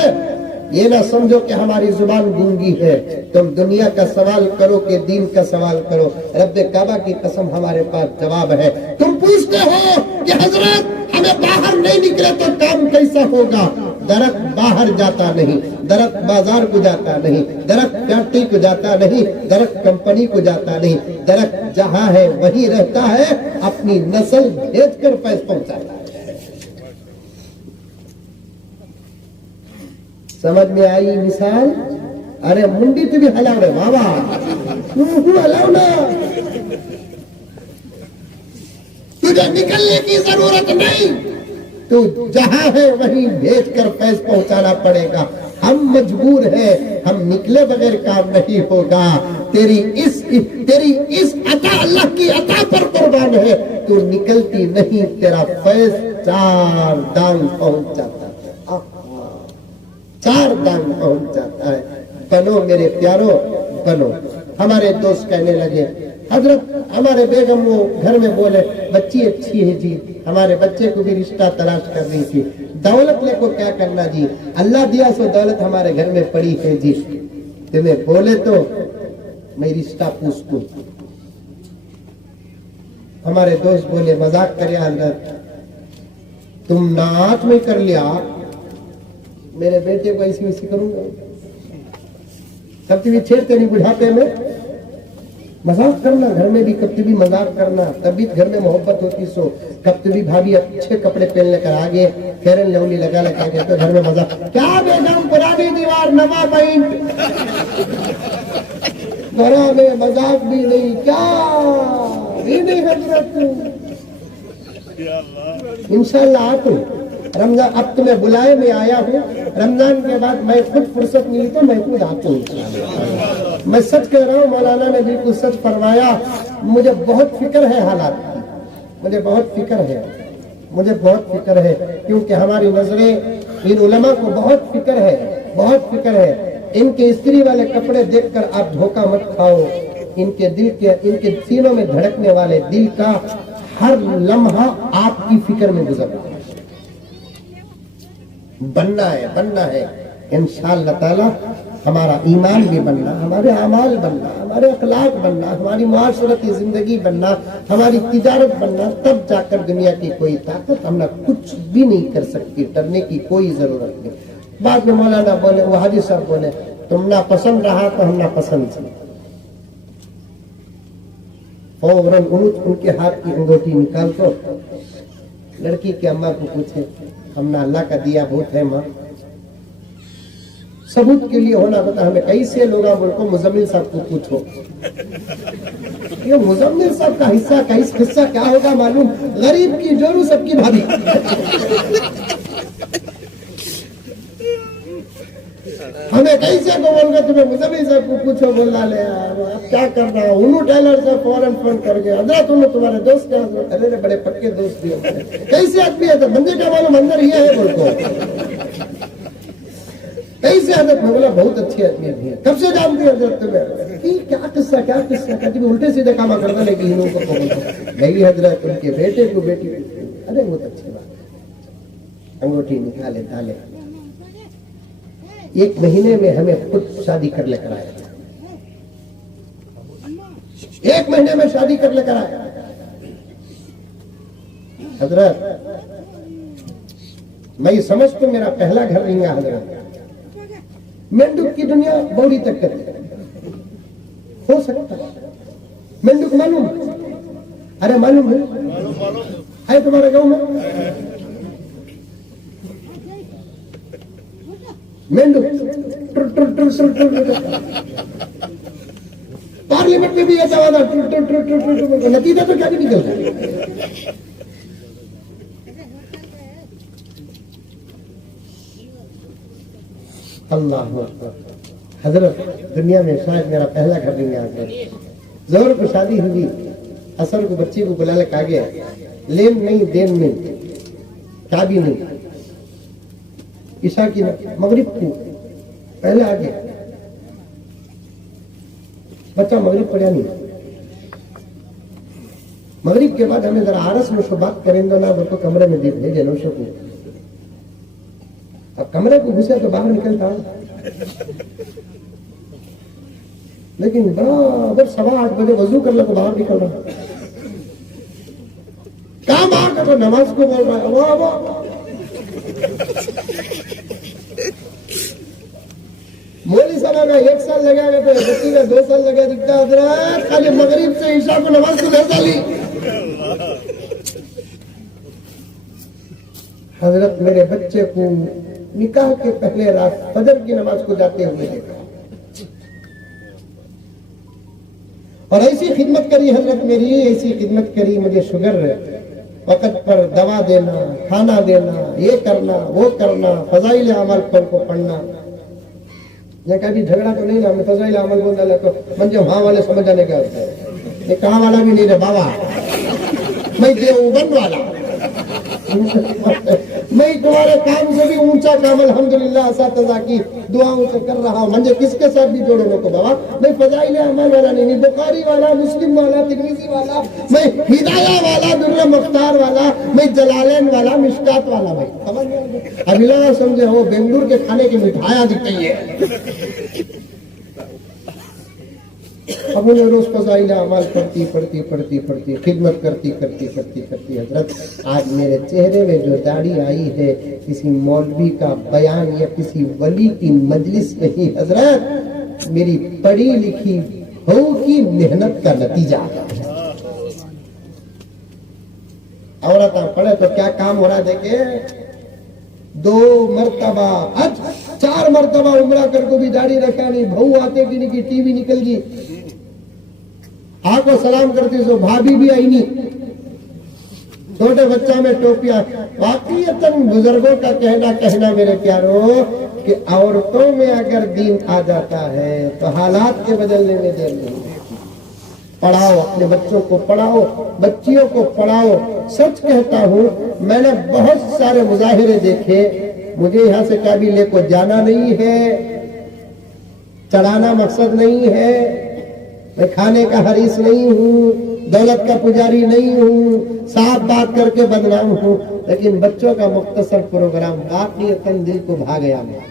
ये ना समझो कि हमारी जुबान गूंगी है। तुम दुनिया का सवाल करो कि दीन का सवाल करो, रब्बे काबा की कसम हमारे पास जवाब है। तुम पूछते हो कि हजरत हमें बाहर नहीं निकले तो काम कैसा होगा। दरख्त बाहर जाता नहीं, दरख्त बाजार को जाता नहीं, दरख्त फैक्ट्री को जाता नहीं, दरख्त कंपनी को जाता नहीं, दरख्त जहाँ है वहीं रहता है, अपनी नस्ल भेजकर पैस पहुंचाता है। समझ में आई मिसाल? अरे मुंडी तो भी हलाओ रे बाबा, हलाओ ना। तुझे निकलने की जरूरत नहीं, तू जहां है वहीं भेजकर पैस पहुंचाना पड़ेगा। हम मजबूर हैं, हम निकले बगैर काम नहीं होगा। तेरी इस अता अल्लाह की अता पर कुर्बान है। तू निकलती नहीं, तेरा पैस 4 दांग पहुंच जाता है, 4 दांग पहुंच जाता है। बनो मेरे प्यारो, बनो। हमारे दोस्त कहने लगे, हजरत हमारे बेगम वो घर में बोले बच्ची अच्छी है जी, हमारे बच्चे को भी रिश्ता तलाश कर रही थी। दौलत ले को क्या करना जी, अल्लाह दिया सो दौलत हमारे घर में पड़ी है जी। तुम्हें बोले तो मैं रिश्ता पूछ लूं। हमारे दोस्त बोले मजाक करे हजरत, तुम नाच में कर लिया, मेरे बेटे को ऐसी वैसी करूंगा। कभी भी छेड़ते नहीं, बुढ़ापे में मजाक करना, घर में भी कभी भी मजाक करना, तभी घर में मोहब्बत होती। सो कभी भी भाभी अच्छे कपड़े पहन लेकर आगे फेरन लवली लगा लगा के तो घर में मजाक, क्या बेगम पुरानी दीवार नवा पेंट, घरों में मजाक भी नहीं, क्या इंशाल्लाह आ तुम रमजान, अब तुम्हें बुलाए मैं आया हूँ। रमजान के बाद मैं खुद फुर्सत मिली तो मैं खुद आता हूँ। मैं सच कह रहा हूँ, मौलाना ने बिल्कुल सच फरमाया। मुझे बहुत फिक्र है हालात की, मुझे बहुत फिक्र है, मुझे बहुत फिक्र है, क्योंकि हमारी नजरें इन उलमा को बहुत फिक्र है, बहुत फिक्र है। इनके स्त्री वाले कपड़े देखकर आप धोखा मत खाओ। इनके दिल के, इनके सीनों में धड़कने वाले दिल का हर लम्हा आपकी फिक्र में गुजर रहा है। बनना है, बनना है इंशाअल्लाह ताला। हमारा ईमान भी बनना, हमारे अमाल बनना, हमारे अखलाक बनना, हमारी मुआशरती जिंदगी बनना, हमारी तिजारत बनना, तब जाकर दुनिया की कोई ताकत हमने कुछ भी नहीं कर सकती। डरने की कोई जरूरत नहीं। बाद में मौलाना बोले, वो हाजी साहब बोले, तुम ना पसंद रहा तो हम ना पसंद से। फौरन उनके हाथ की अंगूठी निकाल को लड़की की अम्मा को पूछे, हमने अल्लाह का दिया बहुत है माँ, सबूत के लिए होना बता हमें। कैसे लोग बोलको मुजम्मिल साहब को पूछो, ये मुजम्मिल साहब का हिस्सा का हिस्सा क्या होगा मालूम, गरीब की जोरू सबकी भाभी। हमें कैसे को बोल गए तुम्हें मुझे भी सब पूछो बोला ले यार अब क्या कर रहा हूँ उन्होंने टेलर से फौरन फोन कर गया हजरत उन्होंने तुम्हारे दोस्त क्या अरे रे बड़े पक्के दोस्त भी होते हैं कैसे आदमी है तो बंदे का मालूम अंदर ही है बोलते कैसे हजरत मैं बोला बहुत अच्छे आदमी है कब से जानती है हजरत तुम्हें क्या किस्सा कहती उल्टे सीधे काम करता लेकिन इन लोगों को नहीं हजरत उनके बेटे को बेटी अरे बहुत अच्छी बात अंगूठी निकाले डाले 1 महीने में हमें खुद शादी कर लेकर आया 1 महीने में शादी कर लेकर आया हजरत मैं समझता हूं मेरा पहला घर नहीं है हजरत मेंढक की दुनिया बड़ी तक करती हो सकता है मेंढक मालूम अरे मालूम है तुम्हारे गांव में मेंढक पार्लियामेंट में भी ऐसा हुआ था नतीजा तो क्या भी निकलता अल्लाह हजरत दुनिया में शायद मेरा पहला घर नहीं आ जोर को शादी हुई असर को बच्ची को बुला लेकर आ गया लेन नहीं देन नहीं क्या भी नहीं ईशा की मगरिब को पहले आ गया बच्चा मगरिब पढ़ा नहीं मगरिब के बाद हमें जरा आरस में बात करेंगे ना वो तो कमरे में देख ले जनोशो को अब कमरे को घुसे तो बाहर निकलता लेकिन बराबर 7:15 बजे वजू कर लो तो बाहर निकल रहा कहां बाहर कर नमाज को बोल रहा है वाह वाह मौलवी साहब का 1 साल लगा गया तो बच्ची का 2 साल लगा दिखता हजरत खाली मगरिब से ईशा को नमाज को घर डाली हजरत मेरे बच्चे को निकाह के पहले रात फजर की नमाज को जाते हुए देखा और ऐसी खिदमत करी हजरत मेरी ऐसी खिदमत करी मुझे शुगर वक्त पर दवा देना खाना देना ये करना वो करना फजाइल अमल पर को पढ़ना ये कभी झगड़ा तो नहीं ना मैं फजाइल अमल बोल डाला तो मंजे वहां वाले समझ जाने का होता है ये कहां वाला भी नहीं रे बाबा मैं देवबंद वाला मैं तुम्हारे काम से भी ऊंचा काम अल्हम्दुलिल्लाह असातिज़ा की दुआओं से कर रहा हूं मुझे किसके साथ भी जोड़ो लोगो बाबा मैं फजाइल अमल वाला नहीं बुखारी वाला मुस्लिम वाला तिरमिज़ी वाला मैं हिदाया वाला दुर्र मुख्तार वाला मैं जलालैन वाला मिशकात वाला भाई समझ में अभिला समझे हो बेंगलुरु के खाने की मिठाइयां दिख रही है अब उन्हें रोज फजाइल अमल पढ़ती खिदमत करती हजरत आज मेरे चेहरे में जो दाढ़ी आई है किसी मौलवी का बयान या किसी वली की मजलिस नहीं हजरत मेरी पढ़ी लिखी बहू की मेहनत का नतीजा औरत पढ़े तो क्या काम हो रहा है देखे 2 मरतबा आज 4 मरतबा उम्रा कर को भी दाढ़ी रखा नहीं बहू आते कि नहीं की टीवी निकल गई आपको सलाम करती सो भाभी भी आई नहीं छोटे बच्चा में टोपियां वाकईतन बुजुर्गों का कहना मेरे प्यारो कि औरतों में अगर दीन आ जाता है तो हालात के बदलने में देर नहीं पढ़ाओ अपने बच्चों को पढ़ाओ बच्चियों को पढ़ाओ सच कहता हूँ मैंने बहुत सारे मुजाहिरे देखे मुझे यहाँ से कभी लेको जाना नहीं है चढ़ाना मकसद नहीं है मैं खाने का हरीस नहीं हूँ दौलत का पुजारी नहीं हूँ साफ बात करके बदनाम हूँ लेकिन बच्चों का मुख्तसर प्रोग्राम वाकईतन दिल को भा गया मैं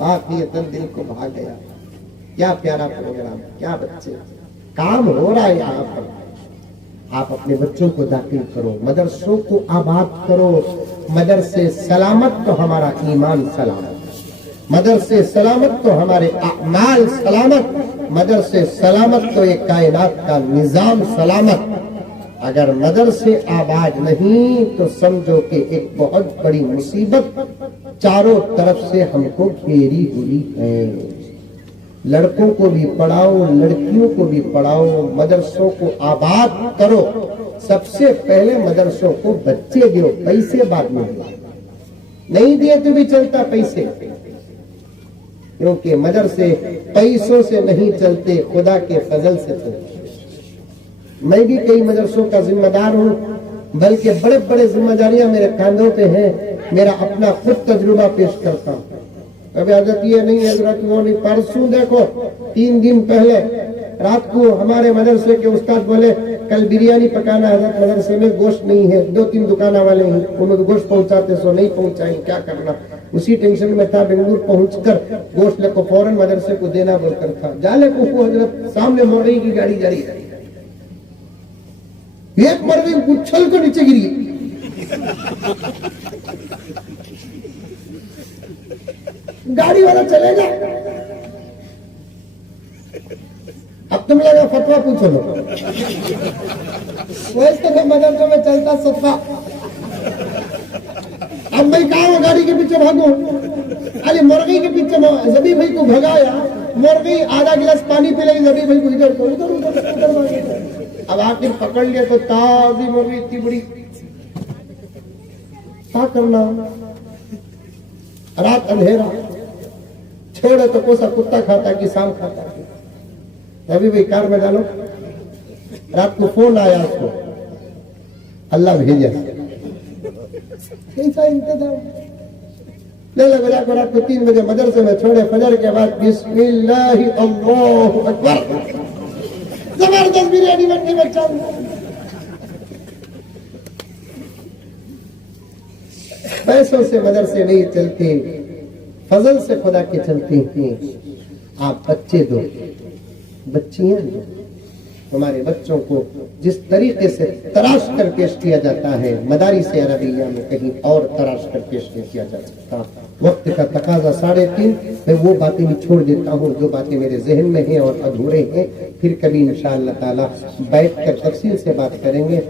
वाकईतन दिल को भा गया क्या प्यारा प्रोग्राम क्या बच्चे काम हो रहा है यहाँ पर आप अपने बच्चों को दाखिल करो मदरसों को आबाद करो मदरसे सलामत तो हमारा ईमान सलामत मदरसे सलामत तो हमारे अमाल सलामत मदरसे सलामत तो एक कायनात का निजाम सलामत अगर मदरसे आबाद नहीं तो समझो कि एक बहुत बड़ी मुसीबत चारों तरफ से हमको घेरी हुई है लड़कों को भी पढ़ाओ लड़कियों को भी पढ़ाओ मदरसों को आबाद करो सबसे पहले मदरसों को बच्चे दो पैसे बाद में नहीं दिए तो भी चलता पैसे क्योंकि मदरसे पैसों से नहीं चलते, खुदा के फजल से चलते। मैं भी कई मदरसों का जिम्मेदार हूँ, बल्कि बड़े बड़े जिम्मेदारियां मेरे कंधों पे हैं। मेरा अपना खुद तजुर्बा पेश करता हूँ। कभी हजरत ये नहीं हजरत वो नहीं, परसों देखो 3 दिन पहले रात को हमारे मदरसे के उस्ताद बोले कल बिरयानी पकाना है हजरत, मदरसे में गोश्त नहीं है। 2-3 दुकाना वाले हैं, उन्होंने गोश्त पहुंचाते सो नहीं पहुंचाई, क्या करना। उसी टेंशन में था, बेंगलुरु पहुंचकर गोश्त लेको फौरन मदरसे को देना बोलकर था। जाले को हजरत सामने मुर्गी की गाड़ी जा रही है, एक मुर्गी उछल कर नीचे गिरी। गाड़ी वाला चलेगा। अब तुम लोग फतवा पूछो लो। वैसे तो मदरसे में चलता सत्ता। अब मैं कहा गाड़ी के पीछे भागू, अरे मुर्गी के पीछे जबी भाई को भगाया, मुर्गी आधा गिलास पानी पी लेगी, जबी भाई को इधर को उधर उधर। अब आखिर पकड़ लिया तो ताजी मुर्गी इतनी बड़ी, क्या करना। रात अंधेरा, छोड़े तो कोसा कुत्ता खाता कि सांप खाता। अभी भाई कार में डालो। रात को फोन आया उसको, अल्लाह भेजा। कैसा इंतजाम ले लगा जाकर रात को 3 बजे मदरसे में छोड़े। फजर के बाद बिस्मिल्लाह अल्लाहु अकबर, जबरदस्त बिरयानी बनती बच्चा। पैसों से मदरसे नहीं चलते, फजल से खुदा के चलते हैं। आप बच्चे दो, बच्चियां दो। हमारे बच्चों को जिस तरीके से तराश कर पेश किया जाता है, मदारिस अरबिया में कहीं और तराश कर पेश नहीं किया जा सकता। वक्त का तकाजा 3:30। मैं वो बातें भी छोड़ देता हूँ जो बातें मेरे जहन में हैं और अधूरे हैं। फिर कभी इंशाअल्लाह ताला बैठ कर तफसील से बात करेंगे।